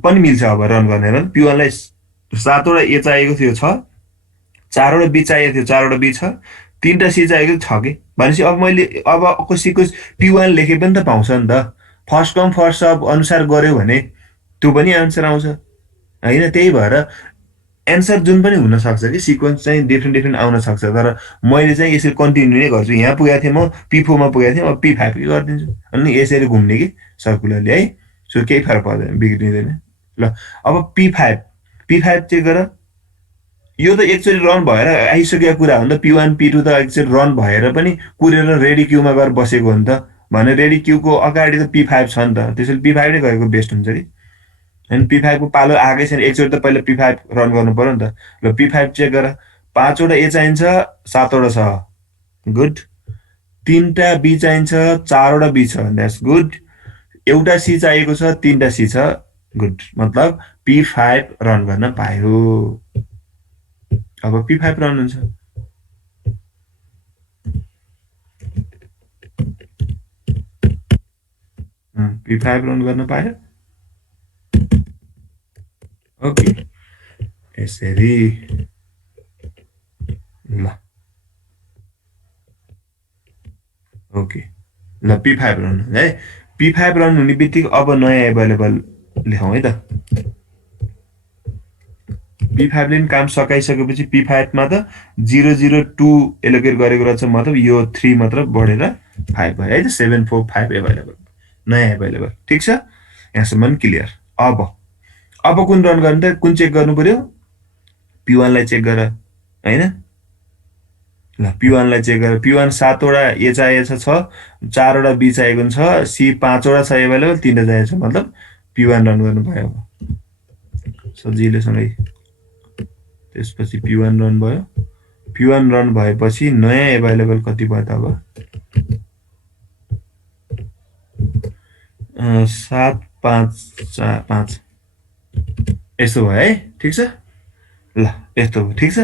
पनि मिल्छ अब रन गर्ने। हेर P1 लाई 7 वटा ए चाहिएको थियो, 6, 4 वटा बी चाहिएको थियो, 4 वटा बी छ, 3टा सी चाहिएको छ कि। भनेपछि अब मैले अबको सिक्वेन्स P1 लेखे पनि त पाउँछ नि त। फर्स्ट कम फर्स्ट सर्भ अनुसार गर्यो भने त्यो पनि आन्सर आउँछ हैन। त्यही भएर एन्सर जुन पनि हुन सक्छ कि सिक्वेन्स चाहिँ डिफ्रेन्ट आउन सक्छ, तर मैले चाहिँ यसरी कन्टिन्यू नै गर्छु। यहाँ पुगेको थिएँ म, P4 मा पुगेको थिएँ, अब P5 के गरिदिन्छु, अनि यसरी घुम्ने कि सर्कुलरली है। सो केही फरक पर्दैन, बिग्रिँदैन। ल अब P5 चेक गर। यो त एकचोटि रन भएर आइसकेको कुरा हो नि त। P1 P2 त एकचोटि रन भएर पनि कुरेर रेडी क्यूमा गएर बसेको हो नि त। भने रेडी क्यूको अगाडि त P5 छ नि त, त्यसैले P5 नै गएको बेस्ट हुन्छ कि। अनि P5 को पालो आएकै छैन, एकचोटि त पहिला P5 रन गर्नु पर्यो नि त। ल P5 चेक गर। 5 वटा ए चाहिन्छ, 7 वटा छ, गुड। 3टा बी चाहिन्छ, 4 वटा बी छ, द्याट्स गुड। एउटा सी चाहिएको छ, 3टा सी छ, गुड। मतलब P5 रन गर्न पायो। अब P5 रन हुन्छ। P5 रन गर्न पायो। ओके, यसरी ल ओके। ल P5 रन हुन्छ है। P5 रन हुने बित्तिकै अब नयाँ एभाइलेबल लेखौँ है त। P5 ले काम सकाइसकेपछि P5 मा त 002 एलोकेट गरेको रहेछ, मतलब यो 3 मात्र बढेर 5 भयो है त। 7 4 5 एभाइलेबल, नयाँ एभाइलेबल। ठिक छ, यहाँसम्म क्लियर। अब कुन रन गर्ने त? कुन चेक गर्नु पर्यो? P1 लाई चेक गर हैन। ल P1 लाई चेक गर। P1 7 वटा ए चाहिएको छ, 4 वटा बी चाहिएको छ, सी 5 वटा छ एभाइलेबल, 3टा चाहिएको छ, मतलब P1 रन गर्नु पायो। अब सजिलोसँगै त्यसपछि P1 रन भयो P1 रन भएपछि नयाँ एभाइलेबल कति भयो त अब 7 5 यस्तो भयो है ठीक छ ल यस्तो भयो ठीक छ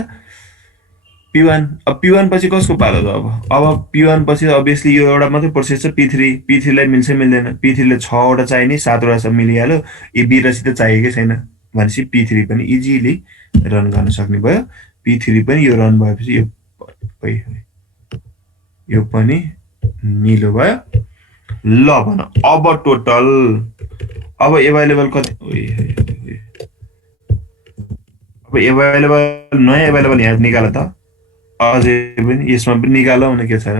P1 अब P1 पछि कसको पालो त अब P1 पछि अभियसली यो एउटा मात्रै प्रोसेस छ P3 लाई मिल्छ मिल्दैन P3 ले 6 वटा चाहिने 7 वटा सब मिलिहाल्यो ए B र C त चाहिएकै छैन भनेपछि P3 पनि इजिली रन गर्न सक्ने भयो P3 पनि यो रन भएपछि यो पनि निलो भयो ल भन अब टोटल अब एभाइलेबल कति अब एभाइलेबल नयाँ एभाइलेबल यहाँ निकाल त अझै पनि यसमा पनि निकालौ न के छ र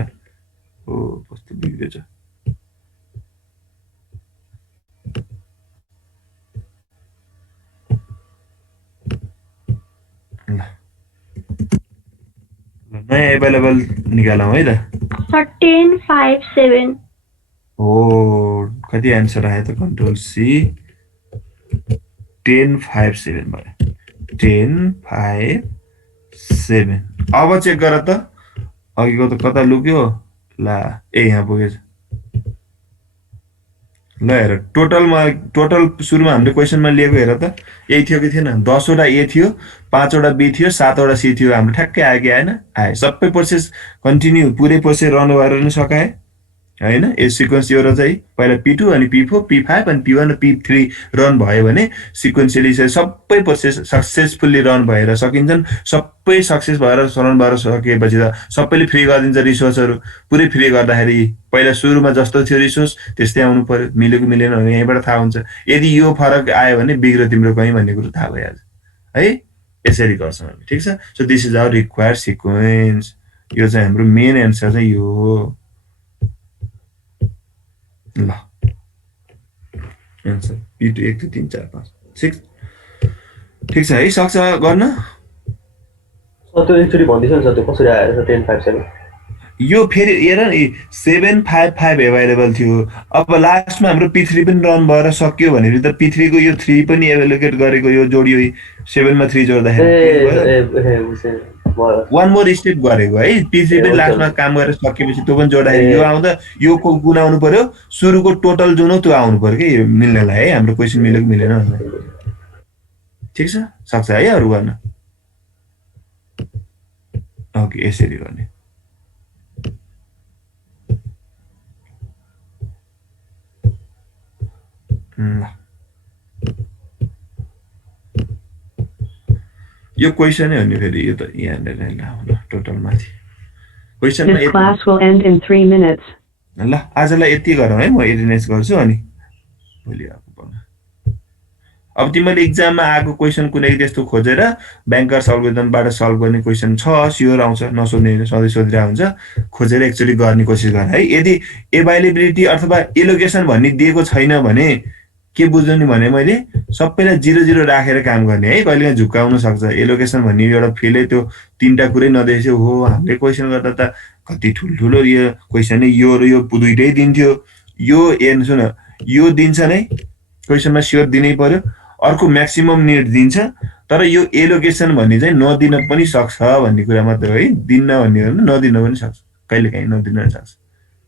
ओ कस्तो बिग्रेछ ल नयाँ एभाइलेबल निकालौँ है त 1057 हो कति आन्सर आयो त कन्ट्रोल सी 1057 भयो 1057 अब चेक गर त अघिको त कता लुक्यो ला ए यहाँ पुगेछ ल हेर टोटल सुरुमा हामीले क्वेशनमा लिएको हेर त यही थियो कि थिएन 10 वटा ए थियो 5 वटा बी थियो 7 वटा सी थियो हाम्रो ठ्याक्कै आयो कि आएन आयो सबै प्रोसेस कन्टिन्यू पुरै प्रोसेस रन भएर नै सकाए हैन यो सिक्वेन्स यो र चाहिँ पहिला P2 अनि P4 P5 अनि P1 र P3 रन भयो भने सिक्वेन्शियली सबै प्रोसेस सक्सेसफुली रन भएर सकिन्छन् सबै सक्सेस भएर रन भएर सकेपछि त सबैले फ्री गरिदिन्छ रिसोर्सहरु पुरै फ्री गर्दाखेरि पहिला सुरुमा जस्तो थियो रिसोर्स त्यस्तै आउनु पर्यो मिलेको मिलेन भने यहीबाट थाहा हुन्छ यदि यो फरक आयो भने बिग्रो तिम्रो कहीं भन्ने कुरा थाहा भइहाल्छ है यसरी गर्छौं हामी ठीक छ so this is our required sequence यो चाहिँ हाम्रो मेन एन्सर चाहिँ यो हो ल एन्सर P2 1 2 3 4 5 6 ठीक छ है सक्छ गर्न त्यो एकचोटी भन्दिछ नि त्यो कसरी आयो 1057 यो फेरि हेर नि 755 अवेलेबल थियो अब लास्टमा हाम्रो P3 पनि रन भएर सक्यो भनेपछि त P3 को यो 3 पनि एलोकेट गरेको यो जोडियो 7 मा 3 जोड्दाखेरि one more स्टेप गरेको है P3 पनि लास्टमा काम गरेर सकेपछि त्यो पनि जोड्दाखेरि यो आउँदा यो गुण आउनु पर्यो सुरुको टोटल जुन हो त्यो आउनु पर्यो के मिल्नलाई है हाम्रो क्वेशन मिलेको मिलेन भन्ने ठीक छ सक्छ है अरु गर्न ओके यसरी गर्ने यो क्वेशन है नि फेरि यो त यहाँ ल टोटल माथि क्वेशनमा This class will end in 3 minutes. ल आजलाई यति गरौँ है म एडिनेस गर्छु अनि भोलि आको पर्न अब तिमीले एक्जाममा आएको क्वेशन कुनै त्यस्तो खोजेर ब्याङ्कर्स एल्गोरिदमबाट सल्भ गर्ने क्वेशन छ स्योर आउँछ नसोध्ने सधैँ सोधिरा हुन्छ खोजेर एक्चुअली गर्ने कोसिस गर है यदि एभाइलेबिलिटी अथवा एलोकेसन भन्ने दिएको छैन भने के बुझ्नु नि भने मैले सबैलाई 0 राखेर काम गर्ने है कहिलेकाहीँ झुकाउन सक्छ एलोकेसन भन्ने एउटा फेलै त्यो तीनटा कुरै नदेखेको हो हामीले क्वेशन गर्दा त कति ठुलठुलो यो क्वेशन यो र यो दुईटै दिन्थ्यो यो हेर्नु सुन यो दिन्छ नै क्वेशनमा स्योर दिनै पर्यो अर्को म्याक्सिमम निड दिन्छ तर यो एलोकेसन भन्ने चाहिँ नदिन पनि सक्छ भन्ने कुरा मात्र हो है दिन्न भन्ने हो नदिन पनि सक्छ कहिलेकाहीँ नदिन पनि सक्छ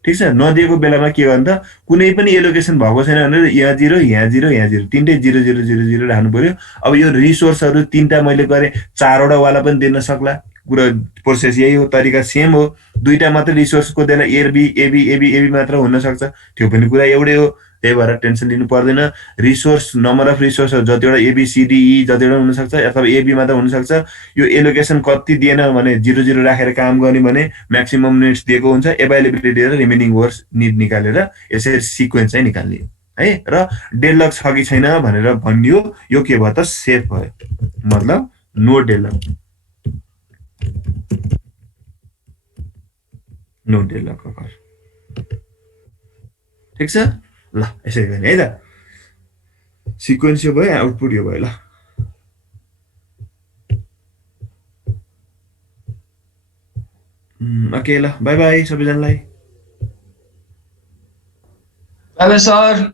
ठीक छ नदिएको बेलामा के गर्नु त कुनै पनि एलोकेसन भएको छैन भने यहाँ 0 यहाँ 0 यहाँ 0 तीनटै 0 0 0 0 राख्नु पर्यो अब यो रिसोर्सहरु तीनटा मैले गरे 4 वटा वाला पनि दिन सक्ला कुरा प्रोसेस यही हो तरिका सेम हो दुईटा मात्र रिसोर्सको देला एबी एबी एबी एबी मात्र हुन सक्छ त्यो पनि कुरा एउटै हो त्यही भएर टेन्सन लिनु पर्दैन रिसोर्स नम्बर अफ रिसोर्स जतिवटा एबीसीडीई जतिवटा हुन सक्छ अथवा एबी मात्र हुन सक्छ यो एलोकेसन कति दिएन भने 0 0 राखेर काम गर्ने भने म्याक्सिमम निड्स दिएको हुन्छ अवेलेबिलिटी र रिमेनिङ वर्ड्स निड निकालेर यसरी सिक्वेन्स चाहिँ निकाल्ने है र डेडलक छ कि छैन भनेर भनियो यो के भयो त सेफ भयो मतलब नो डेडलक ठीक छ ल यसरी गर्ने है त सिक्वेन्स यो भयो आउटपुट यो भयो ल ओके ल बाइ बाइ सबैजनालाई बाइ बाइ सर